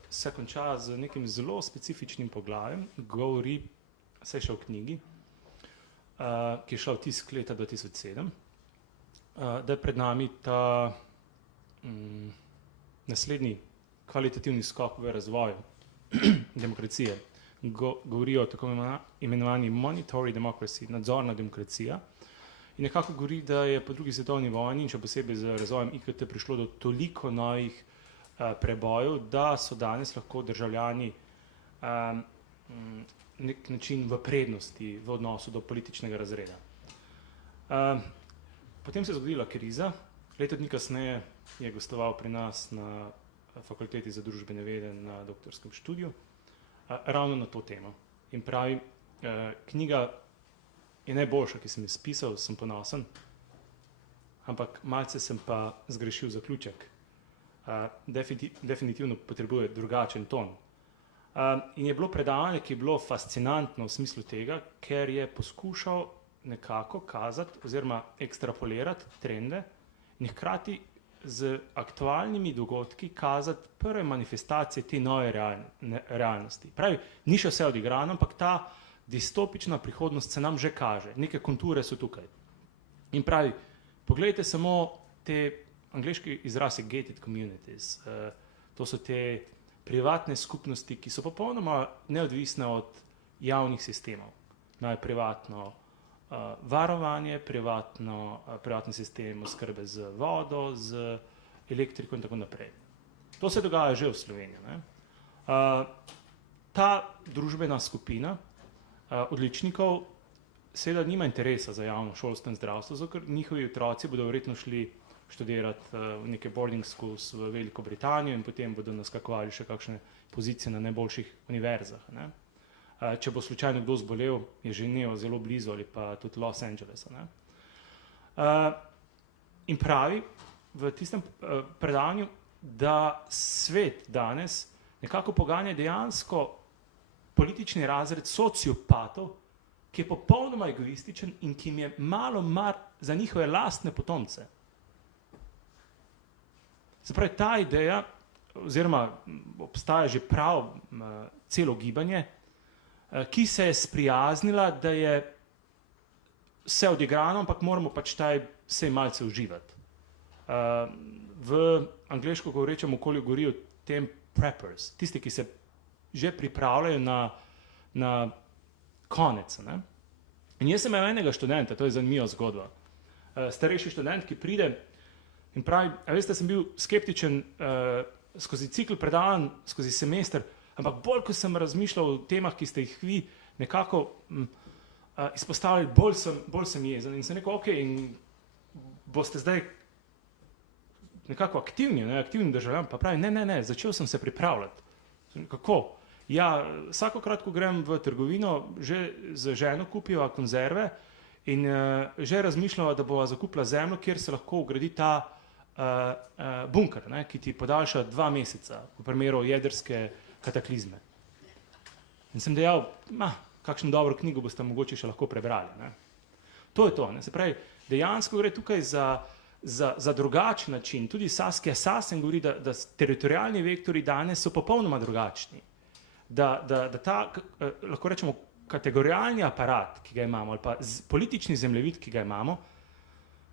se konča z nekim zelo specifičnim poglavjem, govori, se še v knjigi, ki je šla v tisk leta 2007, da je pred nami ta naslednji kvalitativni skok v razvoju demokracije. Govorijo o tako imenovani monitory democracy, nadzorna demokracija. In nekako govori, da je po drugi svetovni vojni, in še posebej z razvojem IKT, prišlo do toliko novih prebojev, da so danes lahko državljani nek način v prednosti v odnosu do političnega razreda. Potem se je zgodila kriza. Leto dni kasneje je gostoval pri nas na fakulteti za družbene vede na doktorskem študiju, ravno na to temo. In pravi, knjiga je najboljša, ki sem jo spisal, sem ponosen, ampak malce sem pa zgrešil zaključek. Definitivno potrebuje drugačen ton. In je bilo predavanje, ki je bilo fascinantno v smislu tega, ker je poskušal nekako kazati oziroma ekstrapolirati trende in hkrati z aktualnimi dogodki kazati prve manifestacije te nove realnosti. Pravi, ni še vse odigrano, ampak ta distopična prihodnost se nam že kaže, neke konture so tukaj. In pravi, pogledajte samo te, angleški izraz je gated communities, to so te privatne skupnosti, ki so popolnoma neodvisne od javnih sistemov. Imajo privatno varovanje, privatni sistem oskrbe z vodo, z elektriko in tako naprej. To se dogaja že v Sloveniji. Ne? Ta družbena skupina odličnikov seveda nima interesa za javno šolstvo in zdravstvo, zato ker njihovi otroci bodo verjetno šli študirati v neke boarding schools v Veliko Britanijo in potem bodo naskakovali še kakšne pozicije na najboljših univerzah. Ne? Če bo slučajno kdo zbolel, je Ženevo zelo blizu ali pa tudi Los Angelesa. Ne? In pravi v tistem predavanju, da svet danes nekako poganja dejansko politični razred sociopatov, ki je popolnoma egoističen in ki jim je malo mar za njihove lastne potomce. Se pravi, ta ideja, oziroma obstaja že prav celo gibanje, ki se je sprijaznila, da je vse odigrano, ampak moramo pač taj vse malce uživati. V angleško govorečem okolju govorijo tem preppers, tisti, ki se že pripravljajo na konec. Ne? In jaz sem imel enega študenta, to je zanimiva zgodba. Starejši študent, ki pride in pravi, veste, sem bil skeptičen skozi cikl predavanj, skozi semester, ampak bolj, ko sem razmišljal o temah, ki ste jih vi nekako izpostavili, bolj sem jezen. In sem rekel, ok, in boste zdaj nekako aktivni državljan, pa pravi, ne, začel sem se pripravljati. Kako? Ja, vsakokrat, ko grem v trgovino, že z ženo kupiva konzerve in že razmišljava, da bova zakupila zemljo, kjer se lahko ugradi ta bunker, ne, ki ti podaljša 2 meseca v primeru jedrske kataklizme. In sem dejal, kakšno dobro knjigo boste mogoče še lahko prebrali. Ne. To je to. Ne. Se pravi, dejansko gre tukaj za drugačen način. Tudi Saskia Sassen govori, da teritorijalni vektori danes so popolnoma drugačni. Da ta, lahko rečemo, kategorijalni aparat, ki ga imamo, ali pa politični zemljevid, ki ga imamo,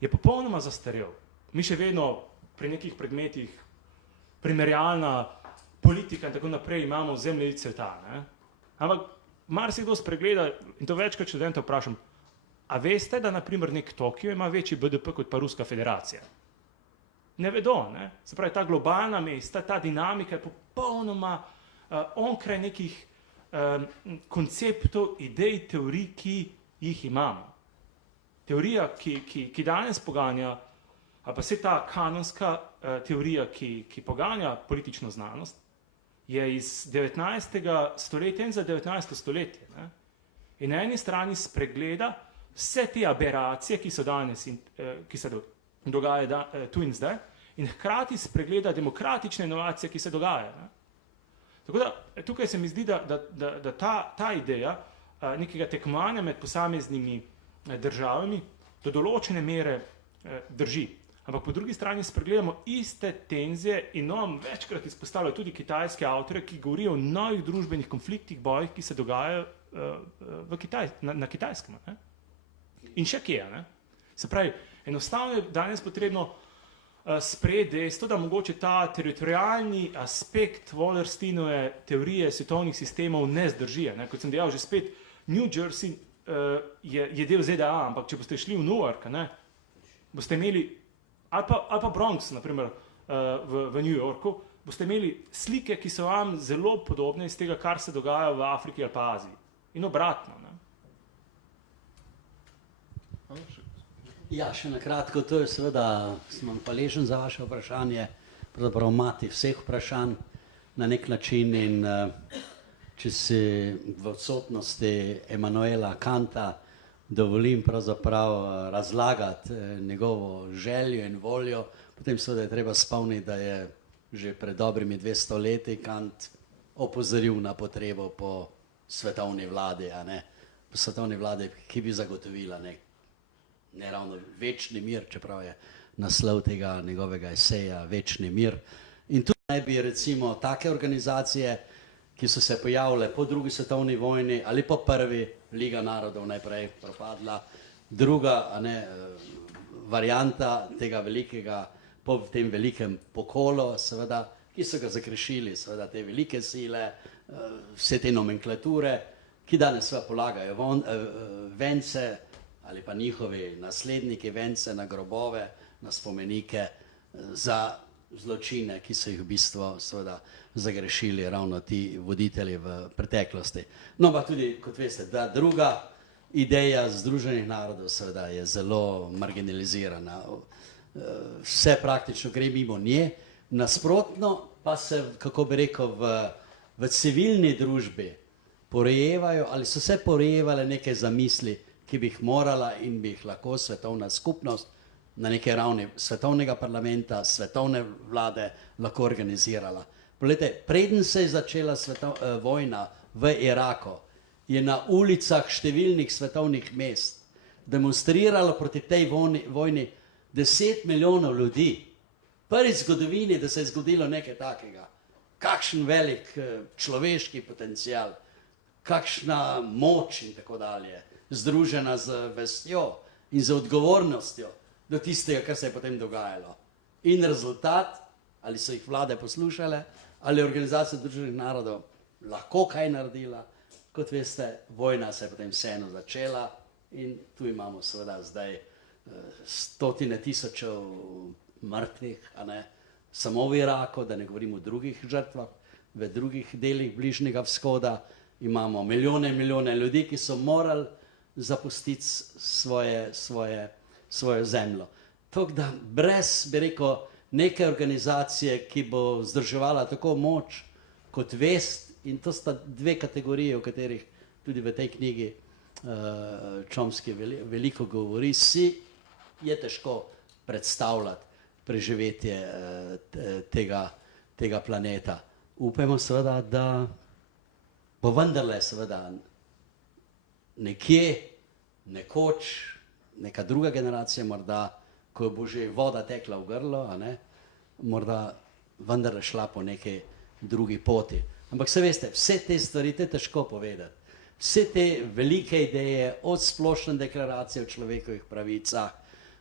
je popolnoma zastarel. Mi še vedno pri nekih predmetih primerjalna politika in tako naprej imamo zemljevid sveta. Ne? Ampak marsikdo spregleda, in to večkrat študenta vprašam, a veste, da naprimer nek Tokio ima večji BDP kot pa Ruska federacija? ne vedo. Ne? Se pravi, ta globalna mesta, ta dinamika je popolnoma onkraj nekih konceptov, idej, teorij, ki jih imamo. Teorija, ki danes poganja, ali pa vse ta kanonska teorija, ki poganja politično znanost, je iz 19. stoletja in za 19. stoletje. Ne? In na eni strani spregleda vse te aberacije, ki so danes in ki se dogajajo tu in zdaj, in hkrati spregleda demokratične inovacije, ki se dogajajo. Ne? Tako da tukaj se mi zdi, da ta ideja nekega tekmovanja med posameznimi državami do določene mere drži. Ampak po drugi strani spregledamo iste tenzije in večkrat izpostavljajo tudi kitajske avtore, ki govorijo o novih družbenih konfliktih, bojih, ki se dogajajo na Kitajskem. Ne? In še kje. Ne? Se pravi, enostavno je danes potrebno sprejeti dejstvo, da mogoče ta teritorijalni aspekt Wallersteinove teorije svetovnih sistemov ne zdrži. Ne? Kot sem dejal, že spet New Jersey je del ZDA, ampak če boste šli v Newark, ne, boste imeli, ali pa Bronx, naprimer, v New Yorku, boste imeli slike, ki so vam zelo podobne iz tega, kar se dogaja v Afriki ali pa Aziji. In obratno. Ne. Ja, še na kratko, to je seveda, sem vam hvaležen za vaše vprašanje, pravzaprav mati vseh vprašanj na nek način in če si v odsotnosti Emanuela Kanta dovolim pravzaprav razlagati njegovo željo in voljo, potem seveda je treba spomniti, da je že pred dobrimi 200 leti Kant opozoril na potrebo po svetovni vladi, po svetovni vladi, ki bi zagotovila ne ravno večni mir, čeprav je naslov tega njegovega eseja Večni mir. In tu naj bi recimo take organizacije, ki so se pojavile po drugi svetovni vojni ali po prvi, Liga narodov najprej propadla, druga varianta tega velikega, po tem velikem pokolu, seveda, ki so ga zakrešili, seveda te velike sile, vse te nomenklature, ki danes sve polagajo vence ali pa njihovi nasledniki vence na grobove, na spomenike za zločine, ki so jih v bistvu seveda zagrešili ravno ti voditelji v preteklosti. No pa tudi, kot veste, da druga ideja Združenih narodov seveda je zelo marginalizirana. Vse praktično gre mimo nje, nasprotno pa se, kako bi rekel, v civilni družbi porejevajo ali so se porejevale neke zamisli, ki bi jih morala in bi jih lahko svetovna skupnost na neke ravni svetovnega parlamenta, svetovne vlade lahko organizirala. Poglejte, preden se je začela vojna v Iraku, je na ulicah številnih svetovnih mest demonstriralo proti tej vojni 10 milijonov ljudi. Prvič v zgodovini, da se je zgodilo nekaj takega. Kakšen velik človeški potencial, kakšna moč in tako dalje, združena z vestjo in z odgovornostjo do tistega, kar se je potem dogajalo. In rezultat, ali so jih vlade poslušale, ali je Organizacija Združenih narodov lahko kaj naredila, kot veste, vojna se je potem vseeno začela in tu imamo seveda zdaj stotine tisočev mrtvih, samo v Iraku, da ne govorim o drugih žrtvah, v drugih delih Bližnjega vzhoda, imamo milijone in milijone ljudi, ki so morali zapustiti svojo zemljo. Tako da brez, bi rekel, neke organizacije, ki bo združevala tako moč kot vest, in to sta dve kategorije, o katerih tudi v tej knjigi Chomsky veliko govori, si je težko predstavljati preživetje tega planeta. Upajmo seveda, da bo vendarle seveda nekje, nekoč, neka druga generacija morda, ko bo že voda tekla v grlo, morda vendarle šla po neki drugi poti. Ampak se veste, vse te stvari te težko povedati. Vse te velike ideje, od splošne deklaracije o človekovih pravicah,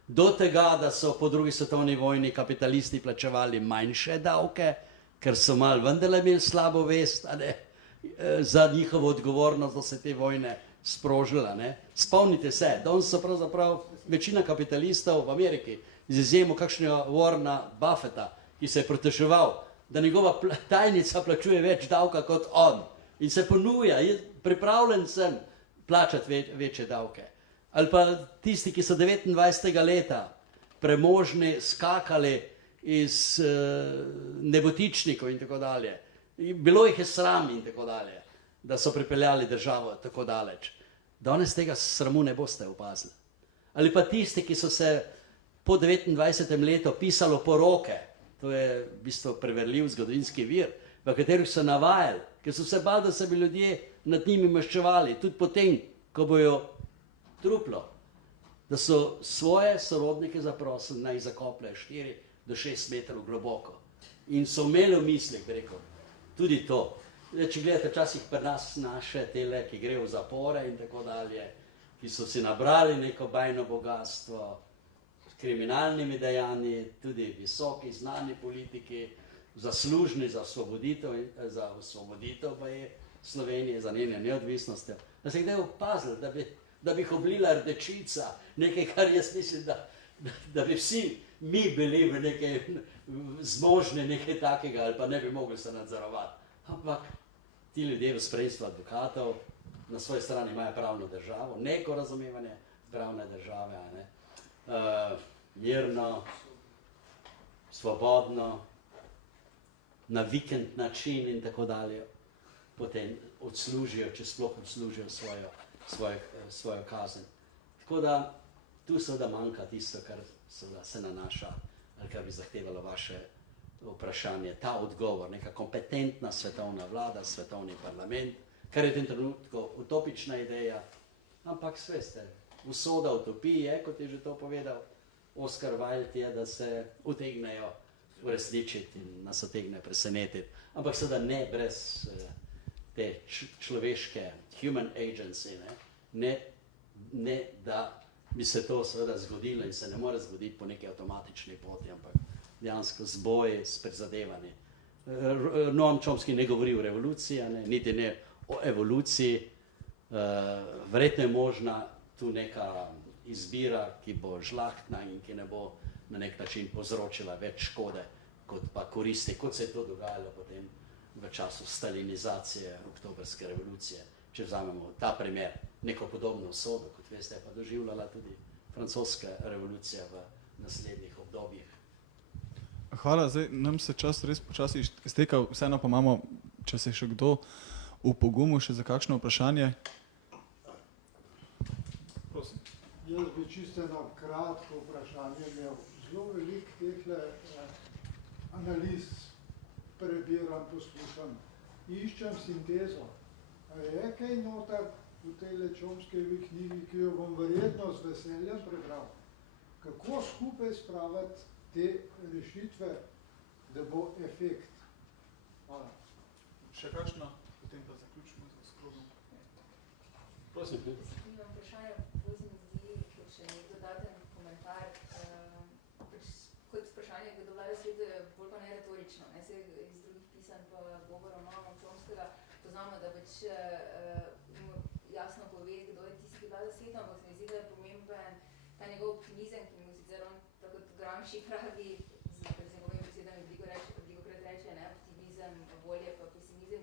do tega, da so po drugi svetovni vojni kapitalisti plačevali manjše davke, ker so malo vendarle imeli slabo vest, za njihovo odgovornost, da se te vojne sprožila. Spomnite se, danes so pravzaprav večina kapitalistov v Ameriki z izjemo kakšnega Warrena Buffetta, ki se je pritoževal, da njegova tajnica plačuje več davka kot on in se ponuja, pripravljen sem plačati večje davke. Ali pa tisti, ki so 29. leta premožni skakali iz nebotičnikov in tako dalje. Bilo jih je sram in tako dalje, da so pripeljali državo tako daleč. Danes tega sramu ne boste opazili. Ali pa tisti, ki so se po 29. letu pisalo poroke, to je v bistvu preverljiv zgodovinski vir, v katerih so navajali, ker so se bali, da se bi ljudje nad njimi maščevali, tudi potem, ko bojo truplo, da so svoje sorodnike zaprosili, naj zakopljajo 4 do 6 metrov globoko. In so imeli v mislih, bi rekel, tudi to. Če gledate včasih pri nas naše tele, ki grejo v zapore in tako dalje, ki so si nabrali neko bajno bogatstvo s kriminalnimi dejanji, tudi visoki, znani politiki, zaslužni za osvoboditev pa je Slovenije, za njene neodvisnosti. Da se kdaj opazili, da bi jih oblila rdečica, nekaj, kar jaz mislim, da bi vsi mi bili v nekaj zmožni nekaj takega, ali pa ne bi mogli se nadzorovati. Ampak ti ljudje v spremstvu advokatov na svoji strani imajo pravno državo, neko razumevanje pravne države, mirno, svobodno, na vikend način in tako dalje, potem odslužijo, če sploh odslužijo svojo kazen. Tako da tu seveda manjka tisto, kar se nanaša, ali kar bi zahtevalo vaše vprašanje, ta odgovor, neka kompetentna svetovna vlada, svetovni parlament, kar je v tem trenutku utopična ideja, ampak veste, usoda utopije je, kot je že to povedal Oscar Wilde, je, da se utegnejo uresničiti in nas utegnejo presenetiti, ampak seveda ne brez te človeške human agency, ne da bi se to seveda zgodilo in se ne more zgoditi po neki avtomatični poti, ampak dejansko z boji, s prizadevanji. Noam Chomsky ne govori o revoluciji, niti ne o evoluciji. Verjetno je možna tu neka izbira, ki bo žlahtna in ki ne bo na nek način povzročila več škode, kot pa koristi, kot se je to dogajalo potem v času stalinizacije, oktobrske revolucije. Če vzamemo ta primer, neko podobno usodo, kot veste, pa doživljala tudi francoska revolucija v naslednjih obdobjih. Hvala, zdaj nam se čas res počasi izteka, vseeno pa imamo, če se še kdo v pogumu še za kakšno vprašanje. Prosim. Jaz bi čisto eno kratko vprašanje imel. Zelo veliko tehle analiz prebiram, poslušam, iščem sintezo. A je kaj noter v tej Chomskyjevi knjigi, ki jo bom verjetno z veseljem prebral, kako skupaj spraviti te rešitve, da bo efekt? Hvala. Še kakšno? Potem pa zaključimo z skrogom. Prosim. Imam vprašanje, bolj se mi zdi, kot še nek dodaten komentar. Kot vprašanje, kdo vlada svetu, je bolj pa ne retorično. Se iz drugih pisanj pa govorov Noama Chomskyjega poznamo, da jasno pove, kdo je tisti, ki vlada svetu, ampak se mi zdi, da je pomemben ta njegov optimizem, ki mu sicer on, tako kot Gramsci pravi, z njegovimi besedami velikokrat reče, optimizem volje, pa pesimizem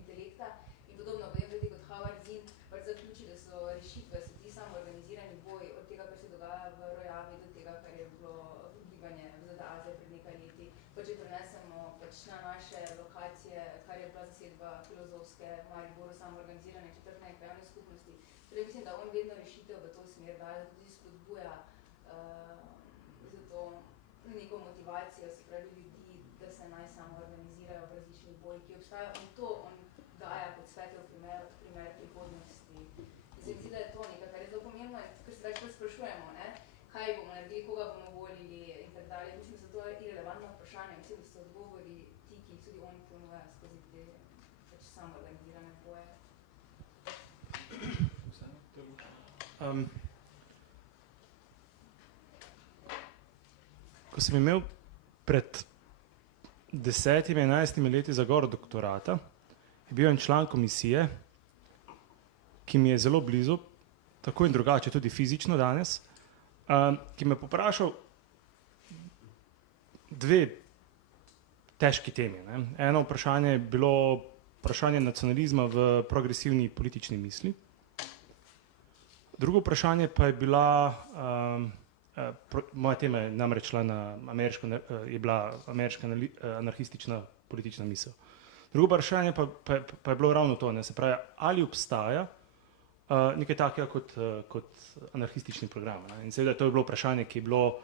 intelekta in podobno. Potem tudi kot Howard Zinn zaključi, da so rešitve, so ti samoorganizirani boji, od tega, kar se dogaja v Rojavi, do tega, kar je bilo gibanje v ZDA pred nekaj leti. Pa če prenesemo na naše lokacije, kar je bila zasedba filozofske v Mariboru, samoorganizirane četrtne in krajevne skupnosti. Torej mislim, da on vedno rešitev v to smer daje, da tudi spodbuja za to neko motivacijo, se pravi ljudi, da se naj samoorganizirajo v različnih bojih, ki obstajajo, in to on daje kot svetel primer prihodnosti. In se mi zdi, da je to nekaj, kar je zelo pomembno, ker se več sprašujemo, kaj bomo naredili, koga bomo volili in tako dalje. Mislim, da so to irelevantno vprašanje. Mislim, da so odgovori ti, ki jih tudi on ponuja skozi te samoorganizirane boje. Ko sem imel pred 10-11 leti zagor doktorata, je bil en član komisije, ki mi je zelo blizu, tako in drugače, tudi fizično danes, ki me poprašal, dve težki temi. Ne. Eno vprašanje je bilo vprašanje nacionalizma v progresivni politični misli. Drugo vprašanje pa je bila, moja tema je namreč šla na je bila ameriška anarhistična politična misel. Drugo vprašanje pa je bilo ravno to, ne, se pravi, ali obstaja nekaj takega kot anarhistični program. Ne. In seveda to je bilo vprašanje, ki je bilo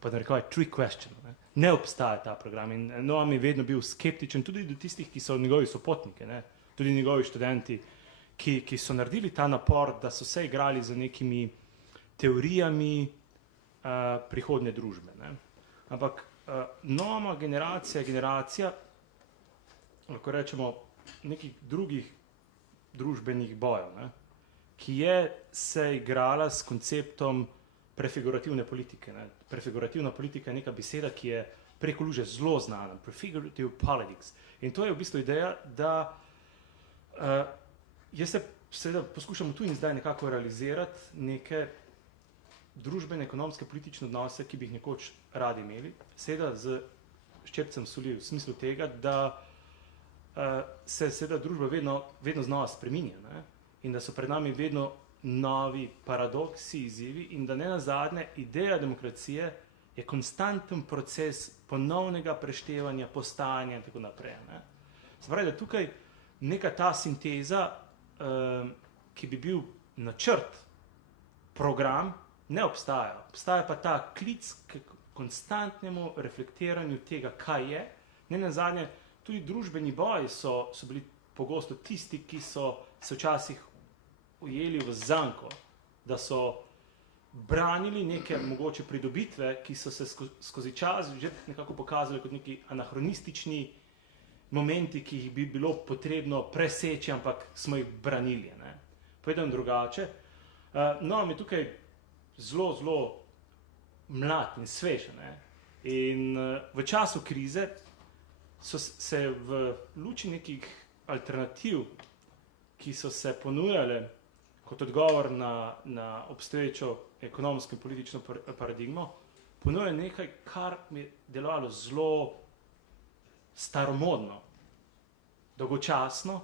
pa narekovaj trick question. Ne obstaja ta program in Noam je vedno bil skeptičen tudi do tistih, ki so njegovi sopotniki, ne, tudi njegovi študenti, ki so naredili ta napor, da so se igrali z nekimi teorijami prihodnje družbe. Ne. Ampak Noama generacija, lahko rečemo, nekih drugih družbenih bojev, ne, ki je se igrala s konceptom prefigurativne politike. Ne. Prefigurativna politika je neka beseda, ki je preko luže zelo znana, prefigurative politics. In to je v bistvu ideja, da jaz se seveda poskušamo tu in zdaj nekako realizirati neke družbene, ekonomske, politične odnose, ki bi jih nekoč radi imeli, seveda z ščepcem soli v smislu tega, da se seveda družba vedno znova spreminja, ne? In da so pred nami vedno novi paradoksi, izzivi in da ne nazadnje ideja demokracije je konstanten proces ponovnega preštevanja, postajanja in tako naprej. Ne? Se pravi, da tukaj neka ta sinteza, ki bi bil načrt, program, ne obstaja. Obstaja pa ta klic k konstantnemu reflektiranju tega, kaj je. Ne nazadnje, tudi družbeni boji so bili pogosto tisti, ki so se včasih ujeli v zanko, da so branili neke mogoče pridobitve, ki so se skozi čas že nekako pokazali kot neki anahronistični momenti, ki jih bi bilo potrebno preseči, ampak smo jih branili. Ne. Povedam drugače. No, mi tukaj zelo mlad in svež. Ne. In v času krize so se v luči nekih alternativ, ki so se ponujale kot odgovor na obstoječo ekonomsko in politično paradigmo, ponuja nekaj, kar mi je delovalo zelo staromodno, dolgočasno,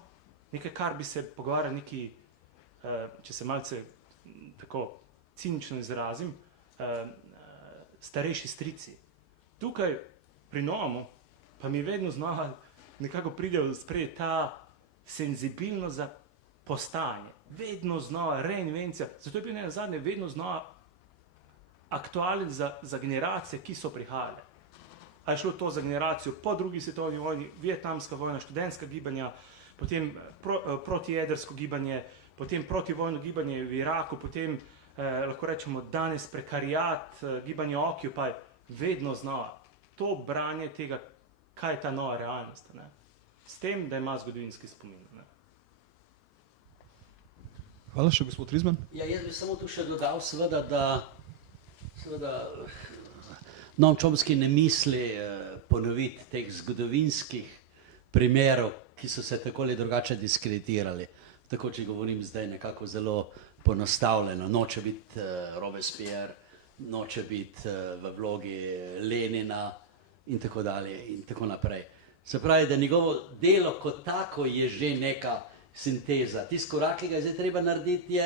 nekaj, kar bi se pogovarjal neki, če se malce tako cinično izrazim, starejši strici. Tukaj pri Noamu pa mi vedno znova nekako pride v spredje ta senzibilnost za postajanje. Vedno znova reinvencija. Zato je bil nazadnje vedno znova aktualen za generacije, ki so prihajale. A je šlo to za generacijo po drugi svetovni vojni, vietnamska vojna, študentska gibanja, potem protijedrsko gibanje, potem protivojno gibanje v Iraku, potem lahko rečemo danes prekarijat, gibanje Occupy, vedno znova. To branje tega, kaj je ta nova realnost. Ne? S tem, da ima zgodovinski spomin. Ne? Hvala še, gospod Rizman. Ja, jaz bi samo tu še dodal, seveda, da Noam Chomsky ne misli ponoviti teh zgodovinskih primerov, ki so se tako ali drugače diskreditirali. Tako, če govorim zdaj nekako zelo ponostavljeno. Noče biti Robespierre, noče biti v vlogi Lenina in tako dalje in tako naprej. Se pravi, da njegovo delo kot tako je že neka sinteza. Tisti korak, ki ga je zdaj treba narediti,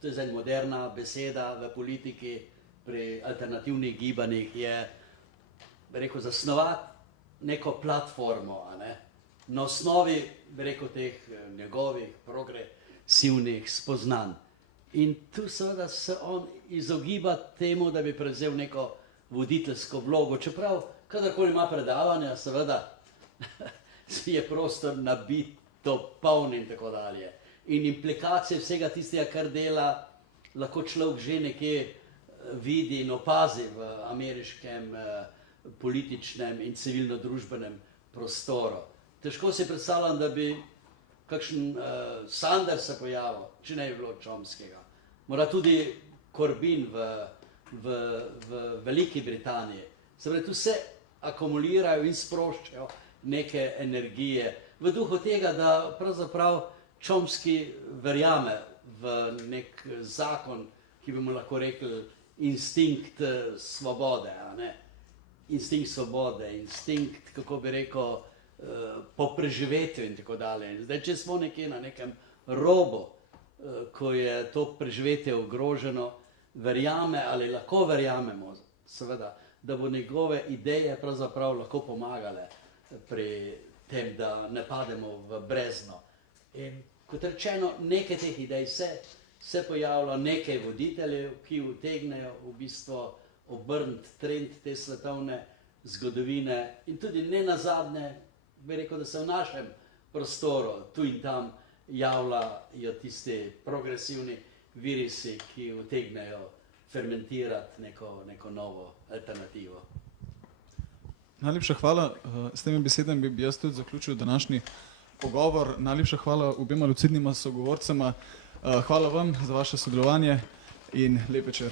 to je zdaj moderna beseda v politiki, pri alternativnih gibanjih, je, bi rekel, zasnovati neko platformo, a ne? Na osnovi, bi rekel, teh njegovih progresivnih spoznanj. In tu seveda se on izogiba temu, da bi prevzel neko voditeljsko vlogo, čeprav kadarkoli ima predavanja, seveda je prostor nabit do poln in tako dalje. In implikacije vsega tistega, kar dela, lahko človek že nekje vidi in opazi v ameriškem političnem in civilno-družbenem prostoru. Težko si predstavljam, da bi kakšen Sanders se pojavil, če ne bi bilo Chomskega. Mora tudi Corbyn v Veliki Britaniji. Se pravi, tu se akumulirajo in sproščajo neke energije. V duhu tega, da pravzaprav Chomsky verjame v nek zakon, ki bi mu lahko rekel instinkt svobode, a ne? instinkt svobode, instinkt, kako bi rekel, po preživetju in tako dalje. In zdaj, če smo nekje na nekem robu, ko je to preživetje ogroženo, verjame ali lahko verjamemo, seveda, da bo njegove ideje pravzaprav lahko pomagale pri tem, da ne pademo v brezno. In kot rečeno, nekaj teh idej se pojavlja, nekaj voditeljev, ki utegnejo v bistvu obrniti trend te svetovne zgodovine in tudi ne nazadnje, bi rekel, da se v našem prostoru tu in tam javljajo tisti progresivni virisi, ki utegnejo fermentirati neko novo alternativo. Najlepša hvala. S temi besedami bi jaz tudi zaključil današnji pogovor. Najlepša hvala obema lucidnima sogovorcema. Hvala vam za vaše sodelovanje in lep večer.